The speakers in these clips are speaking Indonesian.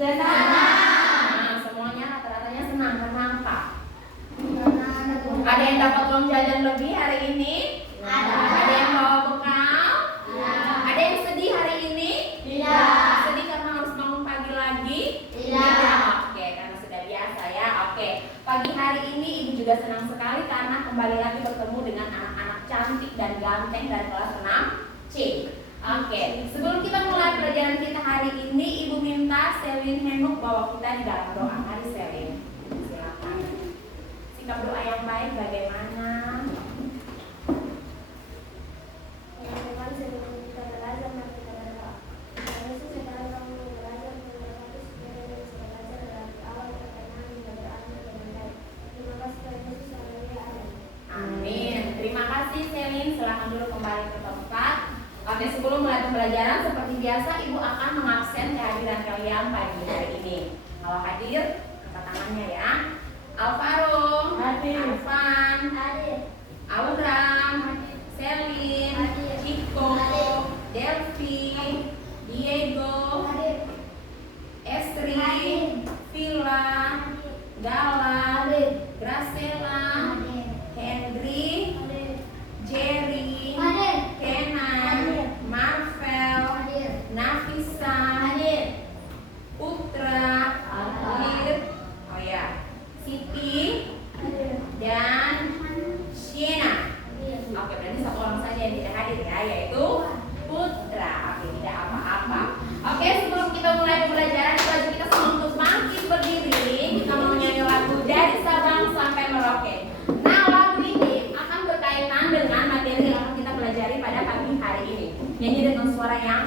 Senang. Nah, semuanya rata-ratanya senang. Karena apa? Ada yang dapat uang jajan lebih hari ini? Ada yang bawa bekal? Ada yang sedih hari ini? Sedih karena harus bangun pagi lagi? Oke, karena sudah biasa ya. Oke, pagi hari ini ibu juga senang sekali karena kembali lagi bertemu dengan anak-anak cantik dan ganteng dari kelas 6C. Oke, sebelum kita mulai pelajaran kita hari ini, ibu minta Selin Henuk bawa kita di dalam doa. Mari Selin, silakan. Sikap doa yang baik bagaimana? Amin. Terima kasih Selin. Silakan dulu kembali ke tempat. Oke, sebelum mulai pembelajaran seperti biasa ibu akan mengabsen kehadiran kalian pagi hari ini. Kalau hadir, angkat tangannya ya. Alvaro, Arfan, Auram, Selin, Chico, Delphi, Diego, Estri, Villa, Gala, Gracela, Henry, Jerry, Kenan, Marvel, Nafisa, Putra, Siti, dan Siena. Oke, berarti satu orang saja yang tidak hadir ya, yaitu Putra. Oke, tidak apa-apa. Oke, sebelum kita mulai pembelajaran, kita semua untuk bangkit berdiri. Kita mau nyanyi lagu dari Sabang sampai Merauke. Nah, lagu ini akan berkaitan dengan materi yang akan kita pelajari pada pagi hari ini. Nyanyi dengan suara yang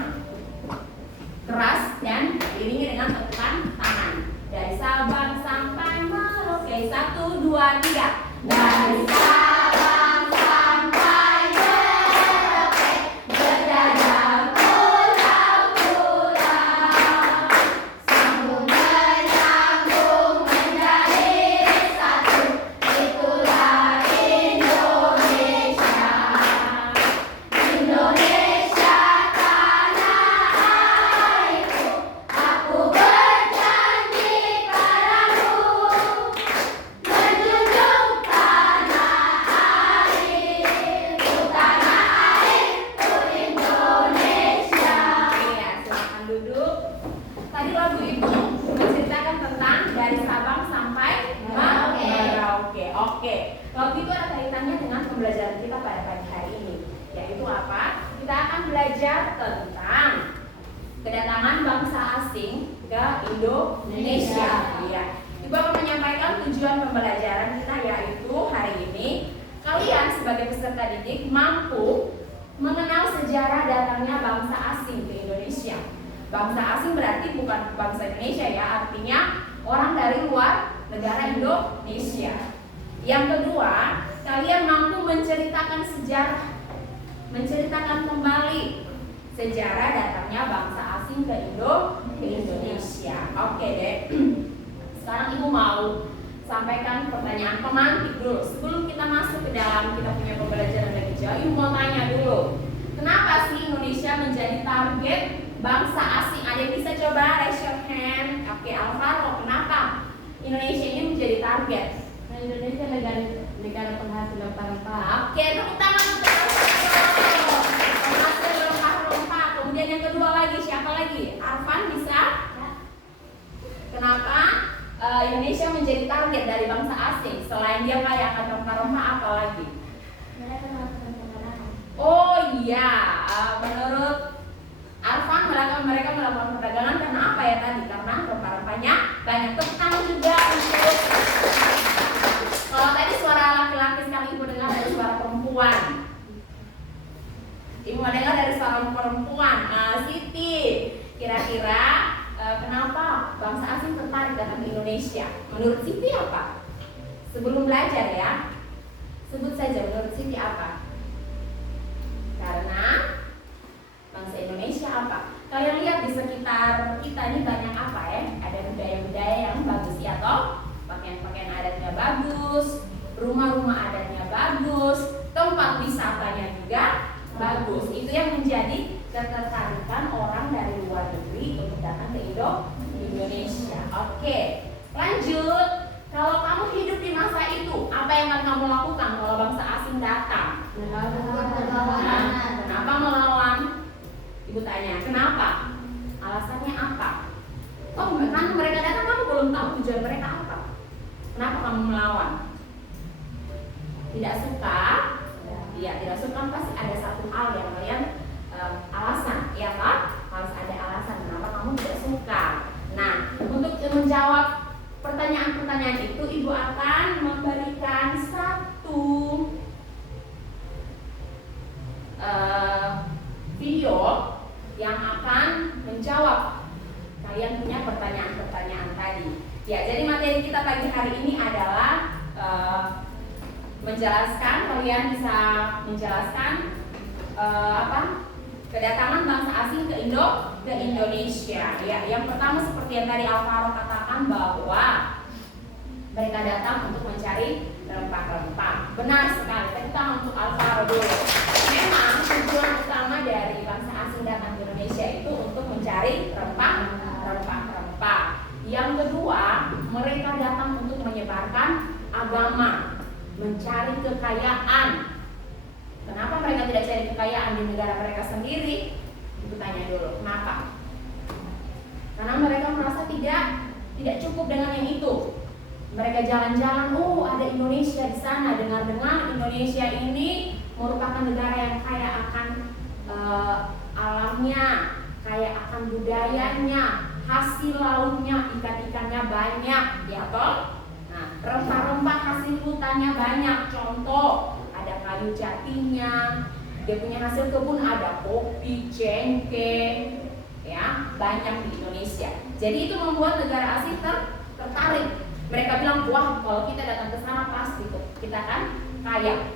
keras dan diiringi dengan tepukan tangan. Dari Sabang sampai Merauke, 1, 2, 3. Dari Sabang sampai Merauke, berjajah pulau-pulau, sambung menyambung menjadi satu, itulah Indonesia. Indonesia tanah airku, aku berjanji padamu, menjunjung tanah airku, Indonesia. Iya, silakan duduk. Tadi lagu itu menceritakan tentang dari Sabang sampai Merauke. Oke, lagu itu ada kaitannya dengan pembelajaran kita pada pagi hari ini, yaitu apa? Kita akan belajar tentang kedatangan bangsa asing ke Indonesia. Iya. Ibu akan menyampaikan tujuan pembelajaran kita, yaitu hari ini kalian sebagai peserta didik mampu mengenal sejarah datangnya bangsa asing ke Indonesia. Bangsa asing berarti bukan bangsa Indonesia ya, artinya orang dari luar negara Indonesia. Yang kedua, kalian mampu menceritakan sejarah, menceritakan kembali sejarah datangnya bangsa asing ke Indonesia. Oke deh. Sekarang ibu mau sampaikan pertanyaan pemantik dulu. Sebelum kita masuk ke dalam kita punya pembelajaran lebih jauh, ibu mau tanya dulu. Kenapa sih Indonesia menjadi target bangsa asing? Ada yang bisa coba raise your hand? Oke, Alvaro, kenapa Indonesia ini menjadi target? Indonesia negara penghasil rempah-rempah. Oke, tepuk tangan untuk Alvaro. Penghasil rempah-rempah. Kemudian yang kedua lagi, siapa lagi? Arfan bisa? Kenapa Indonesia menjadi target dari bangsa asing? Selain dia kaya akan rempah-rempah, apa lagi? Mereka melakukan perdagangan. Oh iya, menurut Arfan mereka melakukan perdagangan karena apa ya tadi? Karena rempah-rempahnya banyak. Tepuk tangan juga untuk. Kalau tadi suara laki-laki, sekarang ibu dengar dari suara perempuan. Ibu mau dengar dari suara perempuan. Siti, kira-kira kenapa bangsa asing tertarik datang ke Indonesia? Menurut Siti apa? Sebelum belajar ya, sebut saja menurut Siti apa? Karena bangsa Indonesia apa? Kalian lihat di sekitar kita ini banyak apa ya? Ada budaya-budaya yang bagus ya toh? Pakaian-pakaian adatnya bagus, rumah-rumah adatnya bagus, tempat wisatanya juga bagus. Itu yang menjadi ketertarikan orang dari luar negeri untuk datang ke Indonesia. Oke, lanjut. Kalau kamu hidup di masa itu, apa yang akan kamu lakukan kalau bangsa asing datang? Nah, kenapa melawan? Ibu tanya, kenapa? Alasannya apa? Oh, kan mereka datang kamu belum tahu tujuan mereka apa. Kenapa kamu melawan? Tidak suka? Iya, tidak suka pasti ada satu hal yang kalian alasan, ya Pak? Harus ada alasan kenapa kamu tidak suka. Nah, untuk menjawab pertanyaan-pertanyaan itu, Ibu akan memberikan satu video yang akan menjawab kalian punya pertanyaan-pertanyaan tadi. Ya, jadi materi kita pagi hari ini adalah menjelaskan, kalian bisa menjelaskan kedatangan bangsa asing ke Indonesia. Ya, yang pertama seperti yang tadi Alvaro katakan bahwa mereka datang untuk mencari rempah-rempah. Benar sekali. Kita untuk Alvaro dulu. Memang tujuan utama dari bangsa asing datang ke Indonesia itu untuk mencari rempah-rempah. Yang kedua, mereka datang untuk menyebarkan agama, mencari kekayaan. Kenapa mereka tidak cari kekayaan di negara mereka sendiri? Ibu tanya dulu, kenapa? Karena mereka merasa tidak cukup dengan yang itu. Mereka jalan-jalan, ada Indonesia di sana. Dengar-dengar Indonesia ini merupakan negara yang kaya akan alamnya, kaya akan budayanya, hasil lautnya, ikan-ikannya banyak, ya toh? Nah, rempah-rempah hasil hutannya banyak. Contoh, ada kayu jatinya, dia punya hasil kebun, ada kopi, cengkeh, ya, banyak di Indonesia. Jadi itu membuat negara asing tertarik. Mereka bilang, wah, kalau kita datang ke sana pasti kita kan kaya.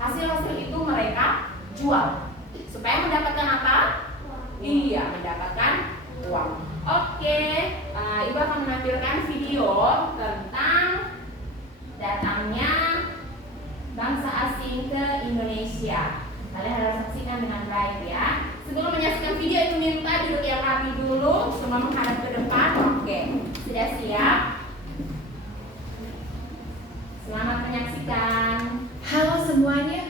Hasil-hasil itu mereka jual supaya mendapatkan apa? Iya, mendapatkan uang. Oke, Ibu akan menampilkan video tentang datangnya bangsa asing ke Indonesia. Kalian harus saksikan dengan baik ya. Sebelum menyaksikan video itu minta duduk yang rapi dulu, semua menghadap ke depan. Oke, sudah siap? Selamat menyaksikan. Halo semuanya.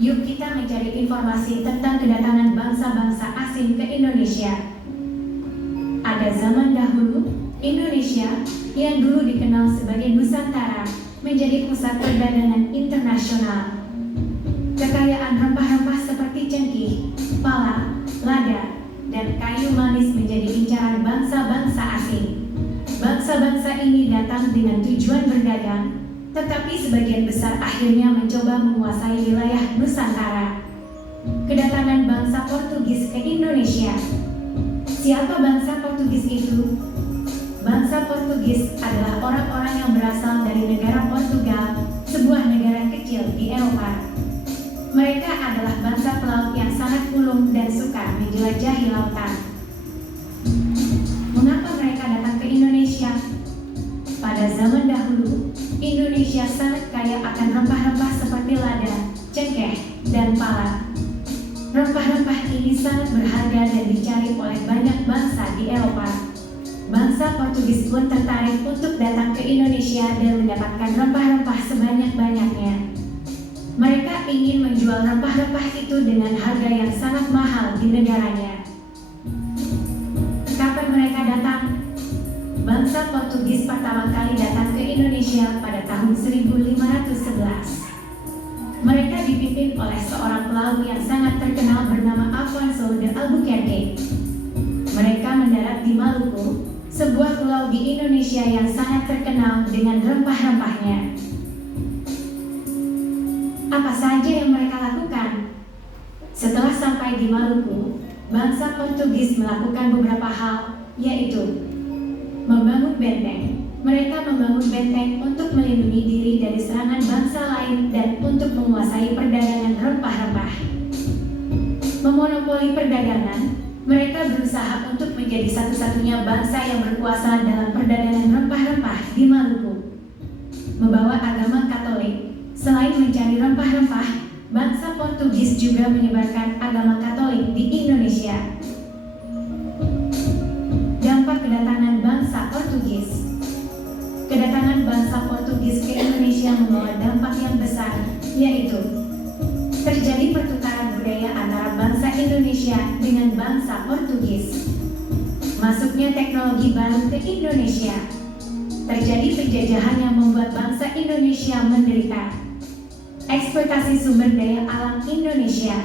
Yuk kita mencari informasi tentang kedatangan bangsa-bangsa asing ke Indonesia. Pada zaman dahulu, Indonesia yang dulu dikenal sebagai Nusantara menjadi pusat perdagangan internasional. Kekayaan rempah-rempah seperti cengkih, pala, lada, dan kayu manis menjadi incaran bangsa-bangsa asing. Bangsa-bangsa ini datang dengan tujuan berdagang, tetapi sebagian besar akhirnya mencoba menguasai wilayah Nusantara. Kedatangan bangsa Portugis ke Indonesia. Siapa bangsa Portugis itu? Bangsa Portugis adalah orang-orang yang berasal dari negara Portugal, sebuah negara kecil di Eropa. Mereka adalah bangsa pelaut yang sangat ulung dan suka menjelajahi lautan. Mengapa mereka datang ke Indonesia? Pada zaman dahulu, Indonesia sangat kaya akan rempah-rempah seperti lada, cengkeh, dan pala. Rempah-rempah ini sangat berharga dan dicari oleh banyak bangsa di Eropa. Bangsa Portugis pun tertarik untuk datang ke Indonesia dan mendapatkan rempah-rempah sebanyak-banyaknya. Mereka ingin menjual rempah-rempah itu dengan harga yang sangat mahal di negaranya. Kapan mereka datang? Bangsa Portugis pertama kali datang ke Indonesia pada tahun 1511. Mereka dipimpin oleh seorang pelaut yang sangat terkenal bernama Afonso de Albuquerque. Mereka mendarat di Maluku, sebuah pulau di Indonesia yang sangat terkenal dengan rempah-rempahnya. Apa saja yang mereka lakukan? Setelah sampai di Maluku, bangsa Portugis melakukan beberapa hal, yaitu membangun benteng. Mereka membangun benteng untuk melindungi diri dari serangan bangsa lain dan untuk menguasai perdagangan rempah-rempah. Memonopoli perdagangan, mereka berusaha untuk menjadi satu-satunya bangsa yang berkuasa dalam perdagangan rempah-rempah di Maluku. Membawa agama Katolik, selain mencari rempah-rempah, bangsa Portugis juga menyebarkan agama Katolik di Indonesia. Dampak kedatangan bangsa Portugis. yaitu terjadi pertukaran budaya antara bangsa Indonesia dengan bangsa Portugis. Masuknya teknologi baru ke Indonesia. Terjadi penjajahan yang membuat bangsa Indonesia menderita. Eksploitasi sumber daya alam Indonesia.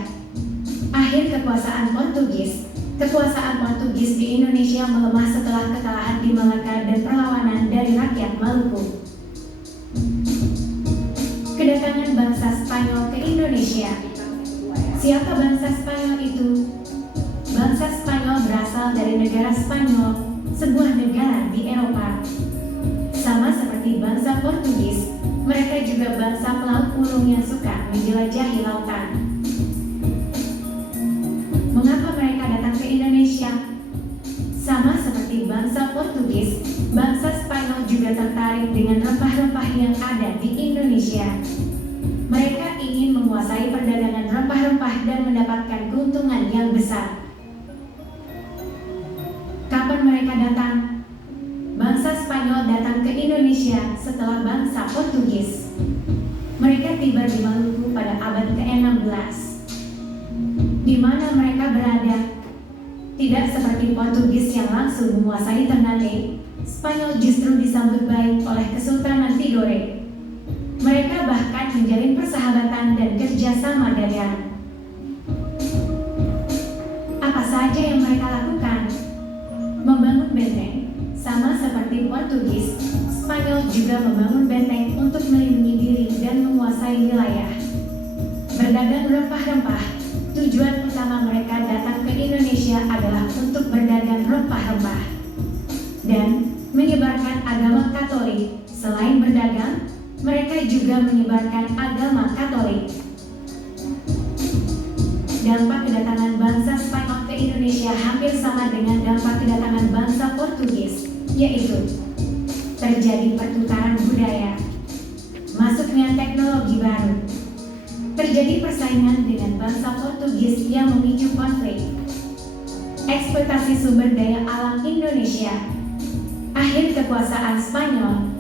Akhir kekuasaan Portugis. Kekuasaan Portugis di Indonesia melemah setelah kekalahan di Malaka dan perlawanan dari rakyat Maluku. Kedatangan bangsa Spanyol ke Indonesia. Siapa bangsa Spanyol itu? Bangsa Spanyol berasal dari negara Spanyol, sebuah negara di Eropa. Sama seperti bangsa Portugis, mereka juga bangsa pelaut ulung yang suka menjelajahi lautan. Mengapa mereka datang ke Indonesia? Sama seperti bangsa Portugis, bangsa Spanyol juga tertarik dengan rempah-rempah yang ada di Indonesia. Mereka ingin menguasai perdagangan rempah-rempah dan mendapatkan keuntungan yang besar. Kapan mereka datang? Bangsa Spanyol datang ke Indonesia setelah bangsa Portugis. Mereka tiba di Maluku pada abad ke-16. Di mana mereka berada? Tidak seperti Portugis yang langsung menguasai Ternate, Spanyol justru disambut baik oleh Kesultanan Tidore. Mereka bahkan menjalin persahabatan dan kerjasama dagang. Apa saja yang mereka lakukan? Membangun benteng. Sama seperti Portugis, Spanyol juga membangun benteng untuk melindungi diri dan menguasai wilayah. Berdagang rempah-rempah. Tujuan utama mereka datang ke Indonesia adalah untuk berdagang rempah-rempah dan menyebarkan agama Katolik. Selain berdagang, mereka juga menyebarkan agama Katolik. Dampak kedatangan bangsa Spanyol ke Indonesia hampir sama dengan dampak kedatangan bangsa Portugis, yaitu terjadi pertukaran budaya, masuknya teknologi baru, terjadi persaingan dengan bangsa Portugis yang memicu konflik, eksploitasi sumber daya alam Indonesia, akhir kekuasaan Spanyol.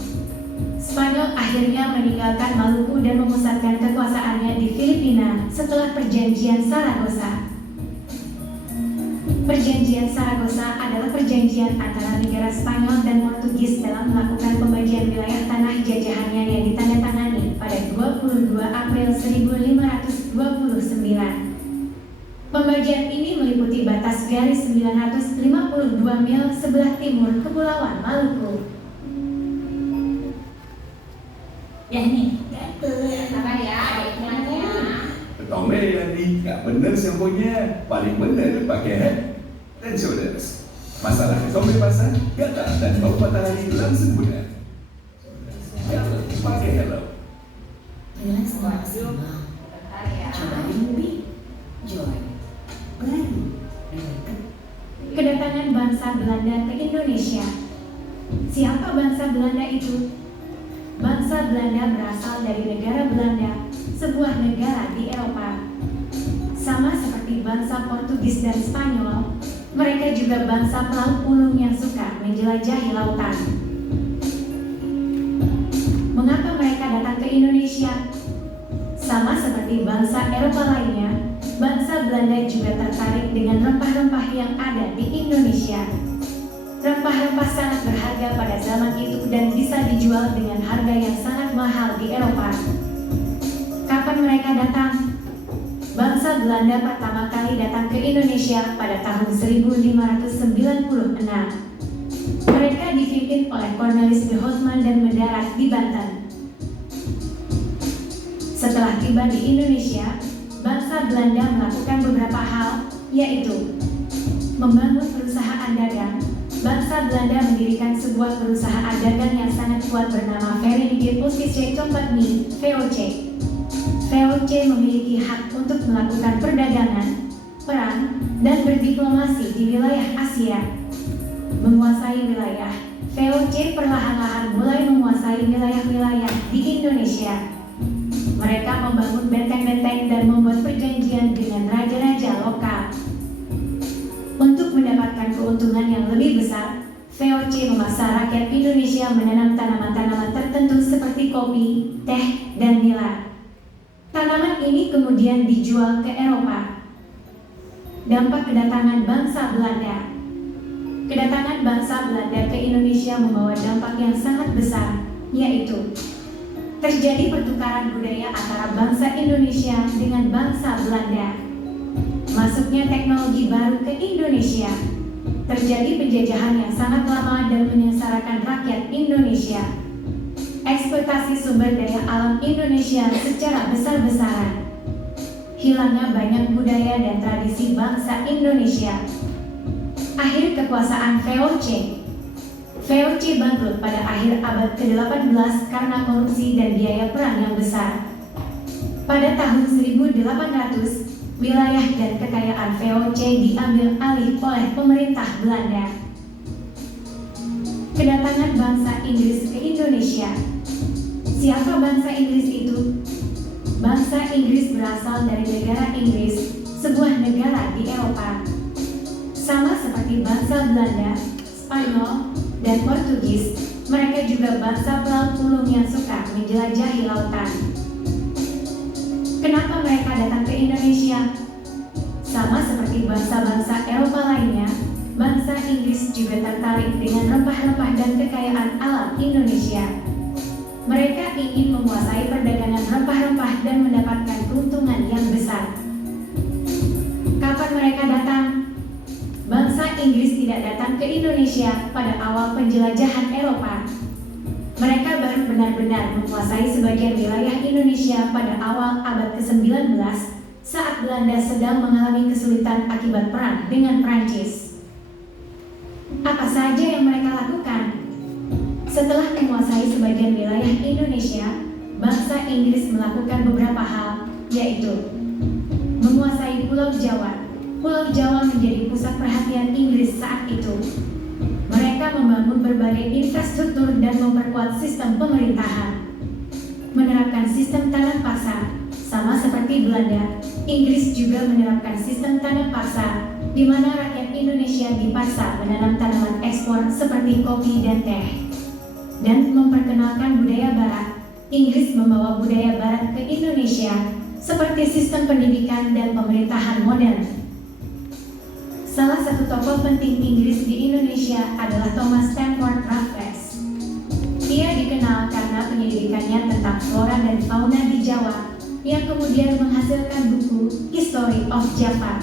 Spanyol akhirnya meninggalkan Maluku dan memusatkan kekuasaannya di Filipina setelah Perjanjian Saragossa. Perjanjian Saragossa adalah perjanjian antara negara Spanyol dan Portugis dalam melakukan pembagian wilayah tanah jajahannya yang ditandatangani pada 22 April 1529. Pembagian ini meliputi batas garis 952 mil sebelah timur Kepulauan Maluku. Ya ini. Sabar ya, baiknya. Tomel yang ni tak benar semuanya, paling benar pakai head and shoulders. Masalah tomel basah, gatal dan bau matahari langsung benar. Gatal pakai hello. Relax maksimal. Coba lebih. Joy. Baru. Kedatangan bangsa Belanda ke Indonesia. Siapa bangsa Belanda itu? Bangsa Belanda berasal dari negara Belanda, sebuah negara di Eropa. Sama seperti bangsa Portugis dan Spanyol, mereka juga bangsa pelaut ulung yang suka menjelajahi lautan. Mengapa mereka datang ke Indonesia? Sama seperti bangsa Eropa lainnya, bangsa Belanda juga tertarik dengan rempah-rempah yang ada di Indonesia. Rempah-rempah sangat berharga pada zaman itu dan bisa dijual dengan harga yang sangat mahal di Eropa. Kapan mereka datang? Bangsa Belanda pertama kali datang ke Indonesia pada tahun 1596. Mereka dipimpin oleh Cornelis de Houtman dan mendarat di Banten. Setelah tiba di Indonesia, bangsa Belanda melakukan beberapa hal, yaitu membangun perusahaan dagang. Bangsa Belanda mendirikan sebuah perusahaan dagang yang sangat kuat bernama Verenigde Postische Compagnie (VOC). VOC memiliki hak untuk melakukan perdagangan, perang, dan berdiplomasi di wilayah Asia. Menguasai wilayah, VOC perlahan-lahan mulai menguasai wilayah-wilayah di Indonesia. Mereka membangun benteng-benteng dan membuat perjanjian dengan raja-raja lokal. Untuk mendapatkan keuntungan yang lebih besar, VOC memaksa rakyat Indonesia menanam tanaman-tanaman tertentu seperti kopi, teh, dan nila. Tanaman ini kemudian dijual ke Eropa. Dampak kedatangan bangsa Belanda. Kedatangan bangsa Belanda ke Indonesia membawa dampak yang sangat besar, yaitu terjadi pertukaran budaya antara bangsa Indonesia dengan bangsa Belanda. Masuknya teknologi baru ke Indonesia. Terjadi penjajahan yang sangat lama dan menyengsarakan rakyat Indonesia. Eksploitasi sumber daya alam Indonesia secara besar-besaran. Hilangnya banyak budaya dan tradisi bangsa Indonesia. Akhir kekuasaan VOC. VOC bangkrut pada akhir abad ke-18 karena korupsi dan biaya perang yang besar. Pada tahun 1800, wilayah dan kekayaan VOC diambil alih oleh pemerintah Belanda. Kedatangan bangsa Inggris ke Indonesia. Siapa bangsa Inggris itu? Bangsa Inggris berasal dari negara Inggris, sebuah negara di Eropa. Sama seperti bangsa Belanda, Spanyol, dan Portugis, mereka juga bangsa pelaut ulung yang suka menjelajahi lautan. Kenapa mereka datang ke Indonesia? Sama seperti bangsa-bangsa Eropa lainnya, bangsa Inggris juga tertarik dengan rempah-rempah dan kekayaan alam Indonesia. Mereka ingin menguasai perdagangan rempah-rempah dan mendapatkan keuntungan yang besar. Kapan mereka datang? Bangsa Inggris tidak datang ke Indonesia pada awal penjelajahan Eropa. Mereka baru benar-benar menguasai sebagian wilayah Indonesia pada awal abad ke-19 saat Belanda sedang mengalami kesulitan akibat perang dengan Prancis. Apa saja yang mereka lakukan? Setelah menguasai sebagian wilayah Indonesia, bangsa Inggris melakukan beberapa hal, yaitu menguasai Pulau Jawa. Pulau Jawa menjadi pusat perhatian Inggris saat itu. Mereka membangun berbagai infrastruktur dan memperkuat sistem pemerintahan. Menerapkan sistem tanam paksa, sama seperti Belanda, Inggris juga menerapkan sistem tanam paksa, di mana rakyat Indonesia dipaksa menanam tanaman ekspor seperti kopi dan teh. Dan memperkenalkan budaya Barat, Inggris membawa budaya Barat ke Indonesia, seperti sistem pendidikan dan pemerintahan modern. Salah satu tokoh penting Inggris di Indonesia adalah Thomas Stamford Raffles. Ia dikenal karena penyelidikannya tentang flora dan fauna di Jawa, yang kemudian menghasilkan buku History of Java.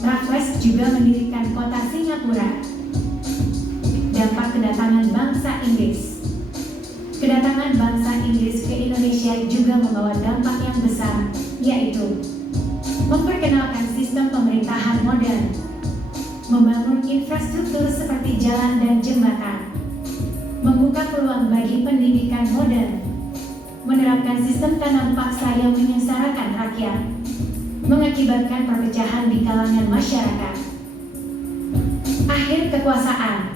Raffles juga mendirikan kota Singapura. Dampak kedatangan bangsa Inggris. Kedatangan bangsa Inggris ke Indonesia juga membawa dampak yang besar, yaitu memperkenalkan sistem pemerintahan modern, membangun infrastruktur seperti jalan dan jembatan, membuka peluang bagi pendidikan modern, menerapkan sistem tanam paksa yang menyengsarakan rakyat, mengakibatkan perpecahan di kalangan masyarakat. Akhir kekuasaan.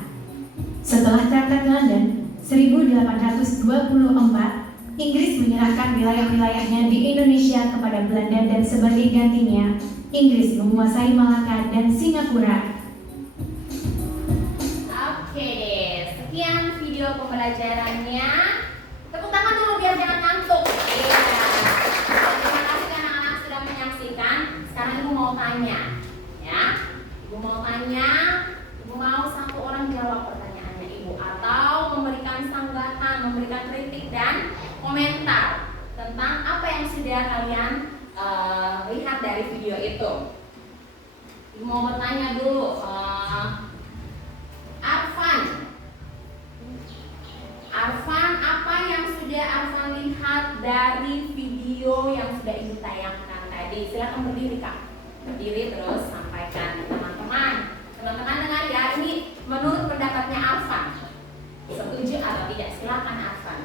Setelah Traktat London 1824, Inggris menyerahkan wilayah-wilayahnya di Indonesia kepada Belanda dan sebagai gantinya, Inggris menguasai Malaka dan Singapura. Oke deh, sekian video pembelajarannya. Tepuk tangan dulu biar jangan ngantuk. Iya. Terima kasih anak-anak sudah menyaksikan. Sekarang Ibu mau tanya, ya. Ibu mau tanya, Ibu mau satu orang jawab pertanyaannya Ibu atau memberikan sanggahkan, memberikan kritik dan komentar tentang apa yang sudah kalian lihat dari video itu. Ibu mau bertanya dulu, Arfan, apa yang sudah Arfan lihat dari video yang sudah Ibu tayangkan tadi? Silakan berdiri Kak. Berdiri terus sampaikan teman-teman. Teman-teman dengar ya, ini menurut pendapatnya Arfan. Setuju atau tidak? Silakan Arfan.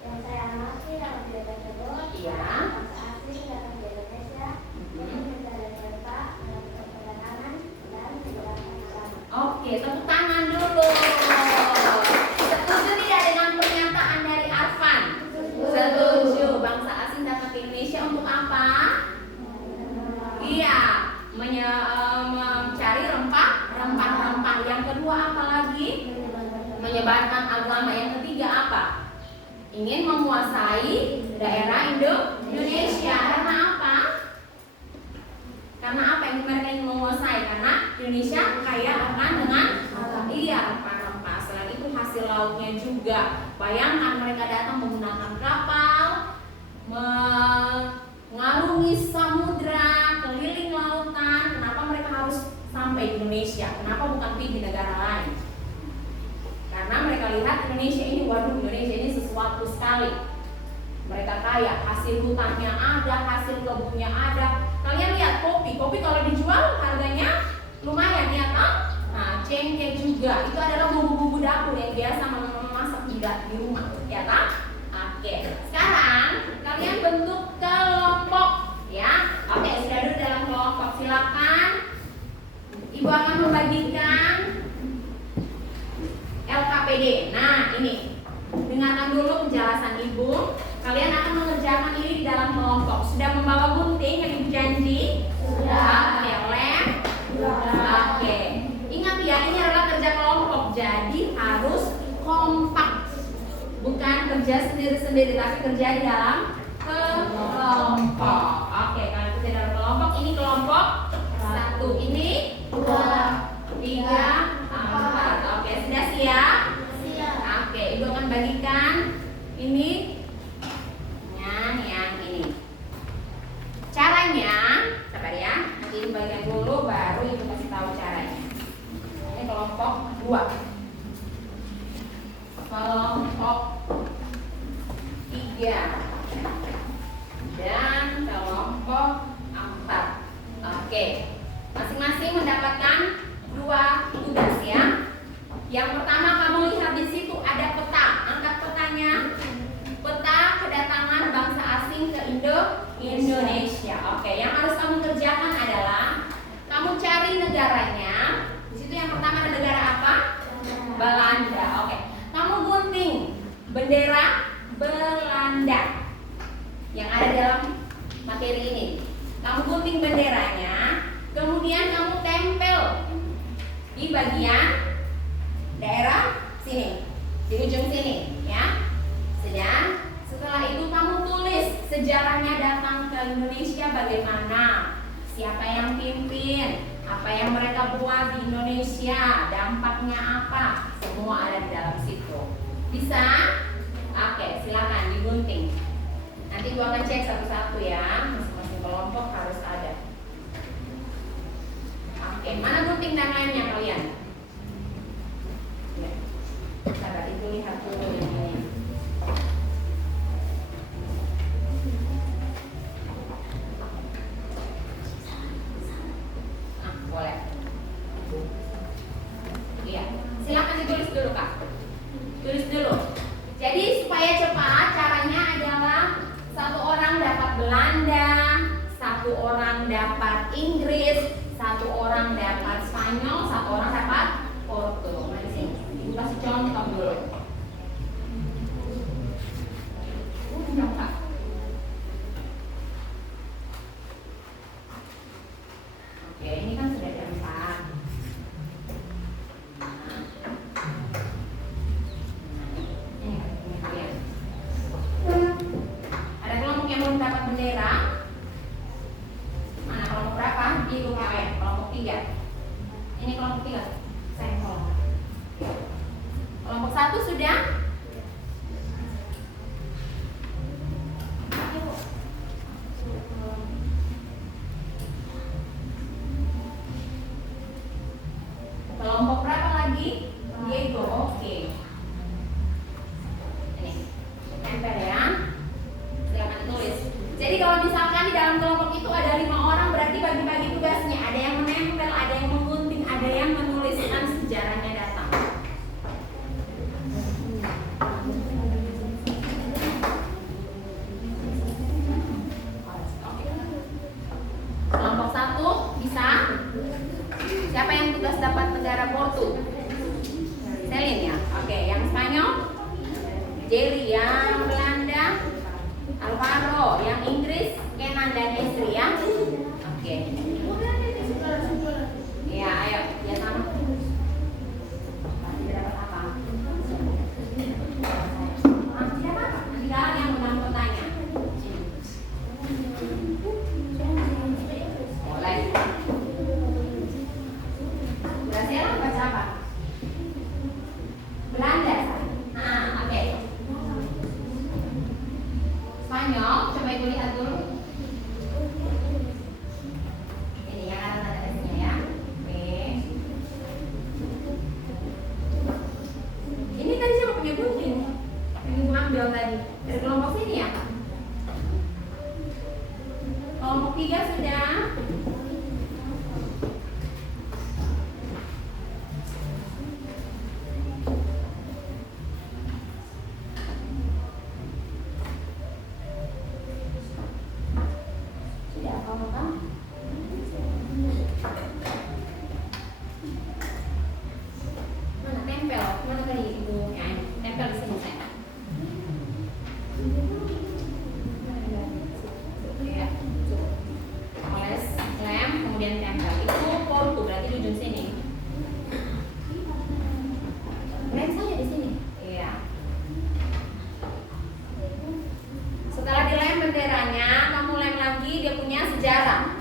Yang saya amati dalam video tersebut, Iya. bangsa asing datang ke Indonesia untuk mencari serta melakukan perdagangan dan menjelaskan alam. Oke, tepuk tangan dulu. Setuju tidak dengan pernyataan dari Arfan? Setuju. Bangsa asing datang ke Indonesia untuk apa? Iya, mencari rempah-rempah. Yang kedua apa lagi? Menyebarkan agama. Yang ketiga apa? Ingin menguasai daerah Indonesia. Indonesia. Karena apa? Karena apa yang mereka ingin menguasai? Karena Indonesia kaya akan dengan rempah-rempah. Selain itu hasil lautnya juga. Bayangkan mereka datang menggunakan kapal, mengarungi samudra, keliling lautan. Kenapa mereka harus sampai di Indonesia? Kenapa bukan pergi di negara lain? Karena mereka lihat Indonesia ini, waduh, Indonesia ini sesuatu sekali. Mereka kaya, hasil hutannya ada, hasil kebunnya ada. Kalian lihat kopi kalau dijual harganya lumayan ya kan? Nah, cengkeh juga, itu adalah bumbu-bumbu dapur yang biasa memasak di rumah, ya kan? Oke, sekarang kalian bentuk kelompok, ya. Oke, sudah duduk dalam kelompok, silakan. Ibu akan membagikan LKPD. Nah, ini dengarkan dulu penjelasan ibu. Kalian akan mengerjakan ini di dalam kelompok. Sudah membawa gunting yang ibu janji? Sudah. Oke, lem? Sudah. Oke. Ingat ya, ini adalah kerja kelompok. Jadi harus kompak. Bukan kerja sendiri-sendiri, tapi kerja di dalam kelompok. Oke, kalau kerja dalam kelompok, ini kelompok 1, ini 2, 3, 4. Oke, sudah siap? Siap. Oke, ibu akan bagikan ini yang ini. Caranya, sabar ya. Nanti ibu bagikan dulu, baru ibu kasih tahu caranya. Ini kelompok 2, kelompok 3, dan kelompok 4. Oke, masing-masing mendapatkan 2 tugas ya. Yang pertama, kamu lihat di situ ada peta. Angkat petanya. Peta kedatangan bangsa asing ke Indonesia. Oke, yang harus kamu kerjakan adalah kamu cari negaranya. Di situ yang pertama ada negara apa? Belanda. Oke, kamu gunting bendera Belanda yang ada dalam materi ini. Kamu gunting benderanya, kemudian kamu tempel di bagian daerah sini, di ujung sini, ya. Setelah itu kamu tulis sejarahnya datang ke Indonesia bagaimana, siapa yang pimpin, apa yang mereka buat di Indonesia, dampaknya apa, semua ada di dalam situ. Bisa? Oke, silakan digunting. Nanti gua akan cek satu-satu ya, masing-masing kelompok harus ada. Oke, mana gunting dan lemnya kalian? Ya. Sabar, itu lihat dulu ini. Boleh. Iya, silakan ditulis dulu Kak. Tulis dulu. Jadi supaya cepat, caranya adalah 1 orang dapat Belanda, 1 orang dapat Inggris, 1 orang dapat Spanyol, 1 orang dapat Porto. Nah, di sini ibu kasih contoh dulu. Kak. Oke, ini kan sudah ada 4. Ini kalian. Ada kelompok yang belum dapat bendera. Mana kelompok berapa? Ibu KWN, kelompok 3. Ini kelompok 3. Saya kelompok 1 sudah? Kelompok berapa lagi? Diego, oke. Ini, tempel ya. Silakan tulis. Jadi kalau misalkan di dalam kelompok itu ada 5 orang, berarti bagi-bagi tugasnya. Ada yang menempel, ada yang menggunting, ada yang menuliskan sejarahnya datang. Kelompok 1 bisa. Siapa yang tugas dapat negara Portu? Selin ya? Oke, yang Spanyol? Jerry. Yang Belanda? Alvaro. Yang Inggris? Kenan dan Estri ya? Oke. Ya, ayo, ya sama. Tidak dapat apa? Tidak apa-apa. Nanti kalian yang menang pertanyaan. Sela baca apa? Belanda. Oke. Spanyol, coba ibu lihat dulu. Ini yang ada tanda kasihnya ya. Oke. Ini tadi siapa punya gunting? Yang ibu ambil tadi dari kelompok sini ya? Kelompok 3 sudah. Sudah kelompok kan? Mana tempel? Mana tadi ibu? Ya, tempel di sini saya. Ya, oles lem, kemudian tempel. Itu portu berarti di ujung sini. Lem saja di sini. Iya. Setelah dilem benderanya, kamu lem lagi dia punya sejarah.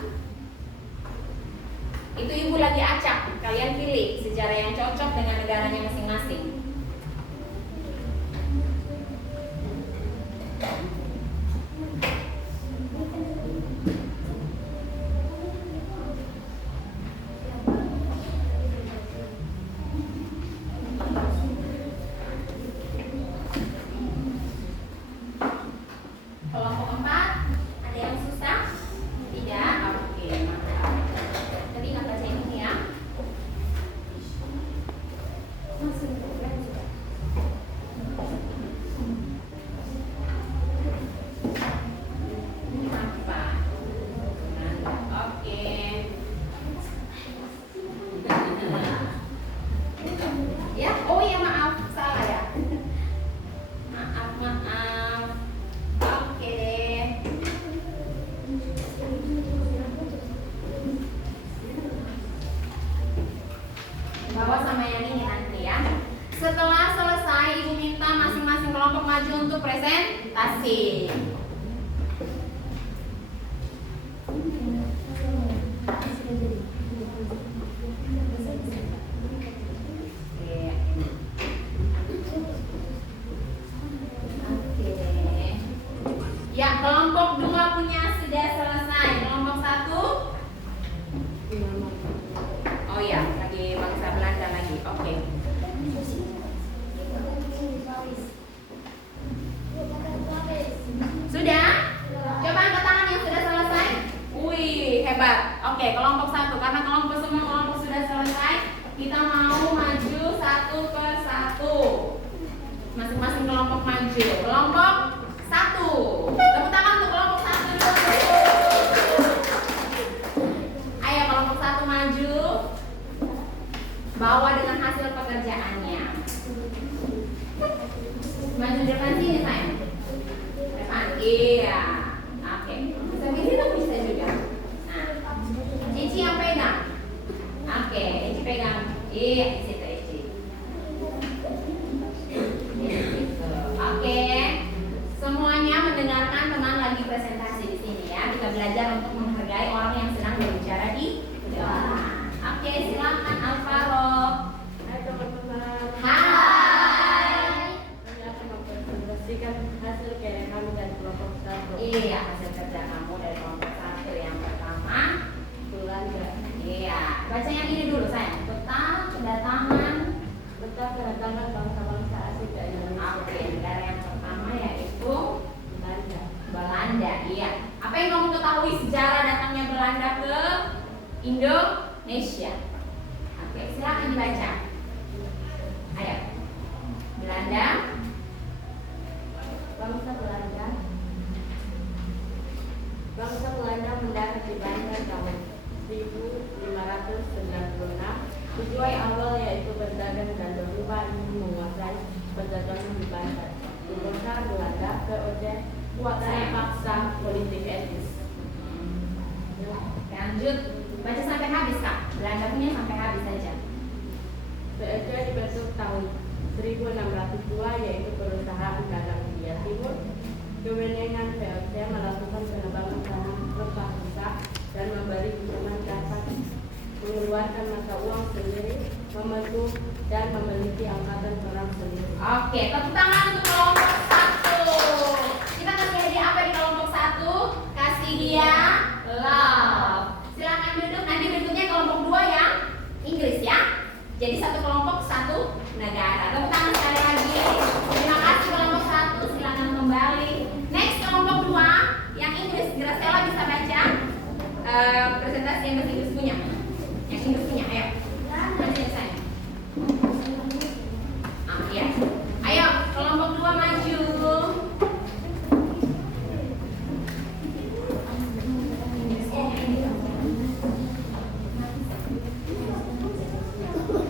Itu ibu lagi acak. Kalian pilih sejarah yang cocok dengan negaranya masing-masing. Kelompok 4, ada yang susah? Tidak? Oke, mantap. Tapi ingat baca ini ya. Masuk, keren sudah. Ini apa? Mantap, oke. Ya, oh ya maaf, salah ya. Maaf. Oke deh. Bawa sama yang ini nanti ya. Setelah selesai, ibu minta masing-masing kelompok maju untuk presentasi. Oke. Ya, kelompok 2 punya sudah selesai. Kelompok 1. Oh ya, lagi bangsa Belanda lagi. Oke. Sudah? Coba angkat tangan yang sudah selesai. Wih, hebat. Oke, kelompok 1. Karena semua kelompok sudah selesai, kita mau maju satu per satu. Masing-masing kelompok maju. Kelompok 1. Tepuk tangan untuk kelompok 1 dulu. Ayo kelompok 1 maju. Bawa dengan hasil pekerjaannya. Maju depan sini sayang. Depan. Iya. Oke. Sampai situ bisa juga. Nah, Cici yang pegang. Oke, Cici pegang. Iya, di situ Cici. Oke. Semuanya mendengarkan teman lagi presentasi di sini ya. Kita belajar untuk menghargai orang yang sedang berbicara di depan. Oke, silakan Alvaro. Hai teman-teman. Hai. Kami akan mempresentasikan hasil karya kami dari kelompok 1. Iya, hasil kerja kamu dari kelompok 1 yang pertama. Belanda. Iya, baca yang ini dulu sayang. Peta kedatangan. Peta kedatangan bangsa-bangsa asing ke Indonesia. Oke, negara yang pertama yaitu Belanda. Belanda. Iya. Apa yang kamu ketahui sejarah datangnya Belanda ke Indonesia? Oke, silakan dibaca. Ayo. Belanda. Bangsa Belanda mendarat di Banten tahun 1596. Tujuan awal yaitu berdagang dan berubah menguasai perdagangan di Banten. Berusaha Belanda VOC kuatnya paksa politik etis. Lanjut. Baca sampai habis, Kak. Belanda punya sampai habis saja. VOC dibentuk tahun 1602 yaitu perusahaan dagang India Timur. Kewenangan VOC melakukan penerbangan tanah rempah besar dan memberi pinjaman dapat mengeluarkan mata uang sendiri membentuk dan memiliki angkatan perang sendiri. Oke, tepuk tangan untuk kelompok 1. Kita kasih hadiah apa di kelompok 1? Kasih dia love. Silakan duduk. Nanti berikutnya kelompok 2 yang Inggris ya. Jadi satu kelompok satu negara. Tepuk tangan sekali lagi. Terima kasih kelompok 1. Silakan kembali. Next kelompok 2 yang Inggris. Graciela bisa baca presentasi yang bahasa Inggris punya. Yang Inggris punya. Ayo. Baca saya. Iya. Ayo, kelompok 2 maju.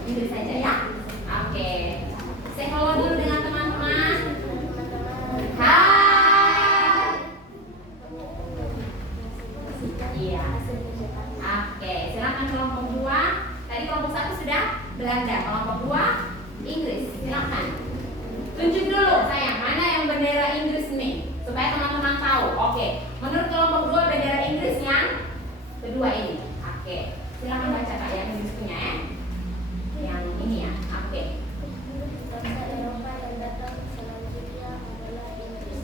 Inggris saja ya. Oke. Say hello dulu dengan teman-teman. Hai. Iya. Oke, silakan kelompok 2. Tadi kelompok 1 sudah Belanda, kelompok 2 Inggris. Silakan. Tunjuk dulu sayang, mana yang bendera Inggris nih? Supaya teman-teman tahu. Oke. Menurut kelompok 2 bendera Inggris yang kedua ini. Oke. Silakan baca Kak yang Inggris punya ya. Yang ini ya. Oke. Bangsa Eropa yang datang selanjutnya adalah Inggris.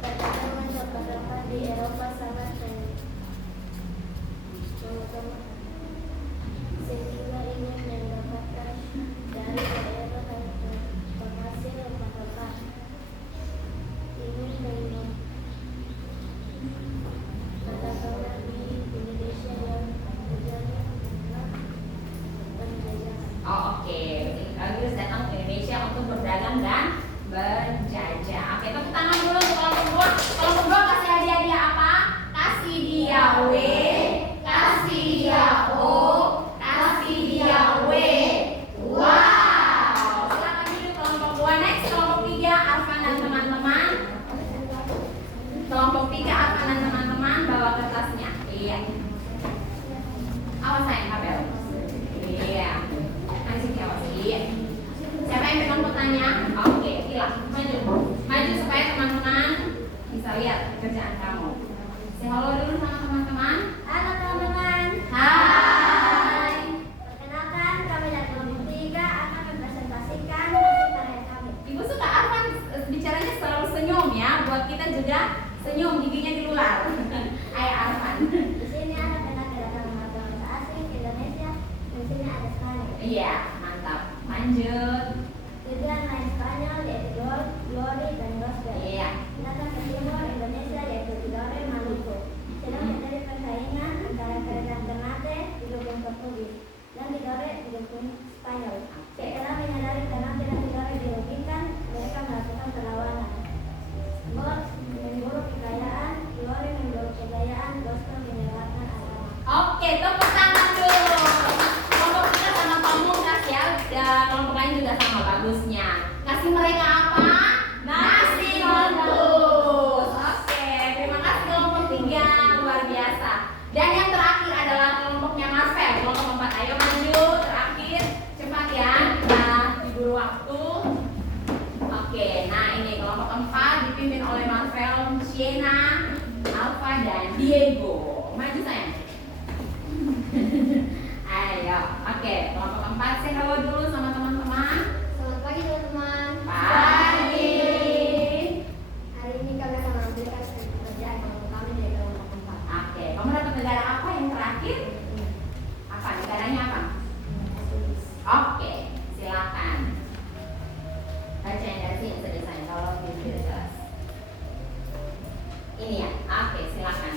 Perdagangan dapat di Eropa sangat sehingga ingin mendapatkan dari daerah yang penghasil makanan. Ingin mendatangkan di Indonesia yang terjadi penjajahan. Oh, oke. Inggris datang ke Indonesia untuk berdagang dan berjajah. Oke, tepuk tangan dulu untuk kelompok 2. Kelompok 2 kasih hadiah apa? Kasih dia W, kasih dia O, kasih dia W. Wow. Silakan duduk kelompok 2. Next kelompok 3 Arfan dan teman-teman. Kelompok 3 Arfan dan teman-teman bawa kertasnya. Iya. Awas sayang kabel. Iya. Masih awas. Iya. Siapa yang pegang pertanya? Oke, hilang. Maju. Maju supaya teman-teman bisa lihat kerjaan kamu. Say hello dulu sama teman-teman. Halo teman-teman. Hai. Perkenalkan, kami dari kelompok 3 akan mempresentasikan hasil karya kami. Ibu suka Arfan bicaranya selalu senyum ya. Buat kita juga senyum, giginya diluar. Ayo Arfan. Di sini ada pernah kedatangan bahasa asing ke Indonesia. Di sini ada Spanyol. Iya, mantap. Lanjut. Tujuan lain Spanyol yaitu Glory dan Gospel. Iya. Datang ke timur Indonesia yaitu Tidore, Maluku. Sedang terjadi persaingan antara kerajaan Ternate didukung Portugis dan Tidore didukung Spanyol. Setelah menyadari Ternate dan Tidore dirugikan, mereka melakukan perlawanan. Bos memburu kekayaan, Glory memburu kejayaan, Gospel menyelamatkan agama. Oke, tepuk tangan dulu. Kelompok kita sama pamungkas ya. Kelompok lain juga sama bagusnya. Kasih mereka apa? Nasi bungkus. Oke, terima kasih kelompok 3, luar biasa. Dan yang terakhir adalah kelompoknya Marvel. Kelompok 4, ayo maju. Terakhir, cepat ya. Kita diburu waktu. Oke, nah ini kelompok 4 dipimpin oleh Marvel, Sienna, Alfa dan Diego. Maju sayang. Ayo, oke, kelompok 4 say hello dulu sama teman-teman. Selamat pagi teman-teman. Pagi. Hari ini kami akan menampilkan pekerjaan kelompok kami dari kelompok 4. Oke, kamu dapat negara apa yang terakhir? Apa? Negaranya apa? Oke, silakan. Baca yang dari sini saja sayang, kalau tidak jelas. Ini ya, oke, silakan.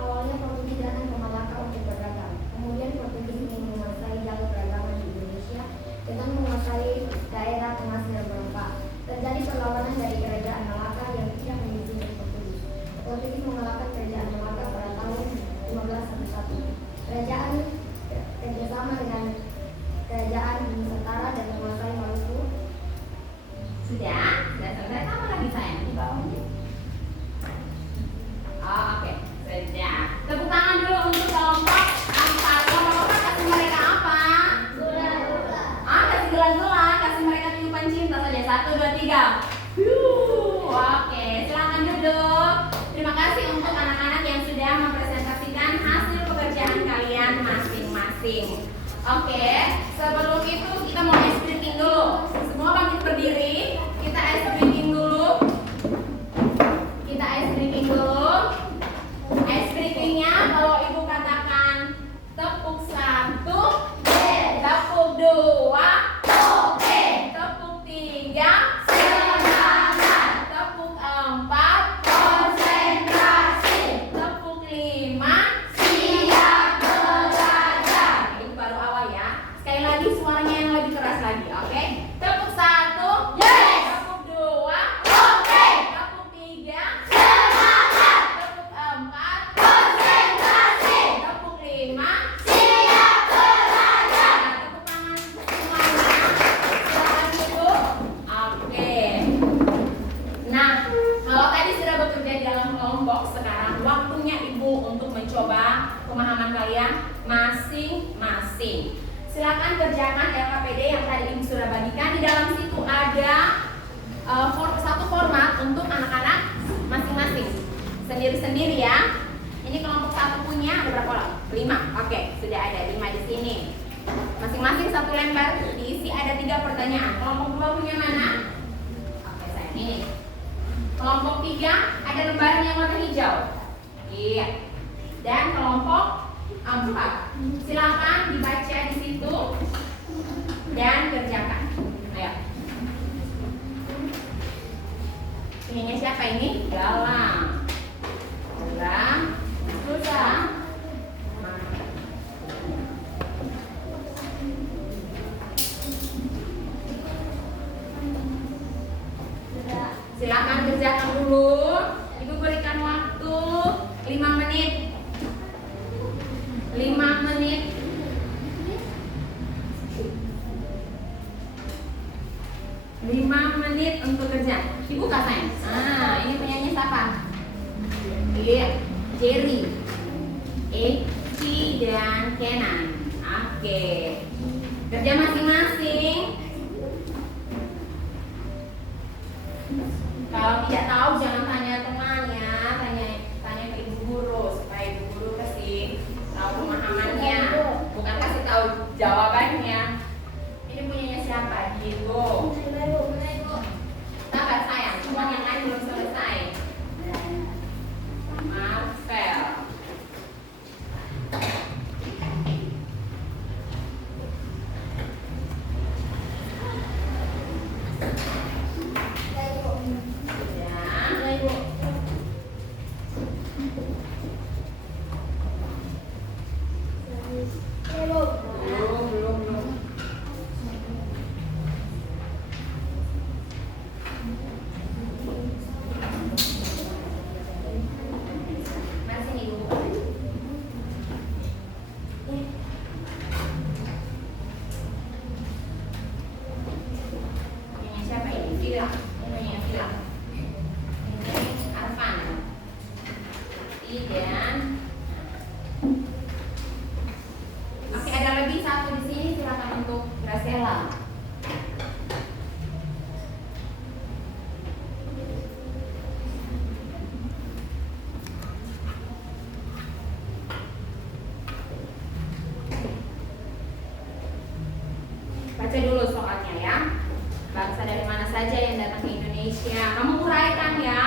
Awalnya Portugis datang ke Malaka untuk berdagang. Kemudian Portugis menguasai jalur perdagangan di Indonesia dengan menguasai daerah penghasil rempah. Terjadi perlawanan dari kerajaan Malaka yang tidak mengizinkan Portugis. Portugis mengalahkan kerajaan Malaka pada tahun 1511. Kerajaan kerjasama dengan kerajaan Nusantara dan menguasai Maluku. Sudah selesai. Sama lagi sayang di bawahnya. Oh, oke, sudah. Tepuk tangan dulu untuk kelompok 4. Kelompok 4 kasih mereka apa? Gula-gula. Kasih gula-gula, kasih mereka tiupan cinta saja. 1, 2, 3. Oke, silakan duduk. Terima kasih untuk anak-anak yang sudah mempresentasikan hasil pekerjaan kalian masing-masing. Oke, sebelum itu kita mau ice breathing dulu. Semua bangkit berdiri. Kita ice breathing dulu. Kita ice breathing dulu. Ice breathingnya kalau ibu katakan tepuk 1, tepuk 2, oke. Tepuk 3, semangat. Tepuk 4, konsentrasi. Tepuk 5, siap belajar. Ini baru awal ya. Sekali lagi suaranya yang lebih keras lagi, oke? Tepuk 1, tepuk 2, oke. Tepuk 3, semangat. Tepuk 4, konsentrasi. Tepuk 5, siap belajar. Nah, tepuk tangan semuanya. Silakan duduk. Oke. Nah, kalau tadi sudah bekerja di dalam kelompok, sekarang waktunya ibu untuk mencoba pemahaman kalian masing-masing. Silakan kerjakan LKPD yang tadi ibu sudah bagikan. Di dalam situ ada satu format untuk anak-anak masing-masing, sendiri-sendiri ya. Ini kelompok 1 punya ada berapa orang? 5. Oke, sudah ada 5 di sini. Masing-masing satu lembar diisi ada 3 pertanyaan. Kelompok 2 punya mana? Oke, saya ini. Kelompok 3 ada lembaran yang warna hijau. Iya. Dan kelompok 4. Silakan dibaca di situ dan kerjakan. Ayo. Ininya siapa ini? Galang. Galang. Susah. Silakan kerjakan dulu. Ibu berikan waktu 5 menit. 5 menit. 5 menit untuk kerja. Dibuka sayang. Ini punyanya siapa? Iya, Jerry, Eki dan Kenan. Oke. Kerja masing-masing. Kalau tidak tahu jangan tanya teman ya, tanya ke ibu guru supaya ibu guru kasih tahu pemahamannya, bukan kasih tahu jawabannya. Ini punyanya siapa? Diego. Sabar sayang, semua yang lain belum selesai. Marvel. Belum. Masih nih Bu. Ini siapa ini? Vila. Ini Vila. Ini Arfan. Dan oke, ada lebih satu di sini, silakan untuk Graciela. Baca dulu soalnya ya. Bangsa dari mana saja yang datang ke Indonesia. Kamu uraikan ya.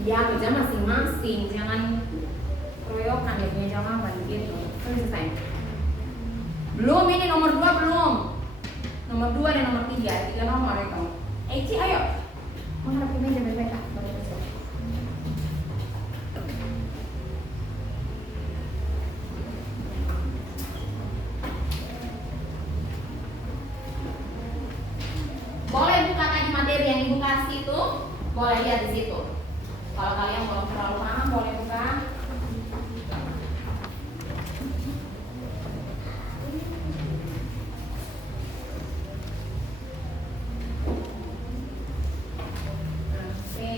Ya, kerja masing-masing, jangan keroyokan ya, punya jawaban gitu. Selesai. Belum, ini nomor 2 belum. Nomor 2 dan nomor 3, 3 nomor ya kamu. Eci, ayo. Menghadap ke meja BPK. Boleh buka tadi materi yang ibu kasih itu, boleh lihat di situ. Kalau kalian belum terlalu paham, boleh buka. Oke.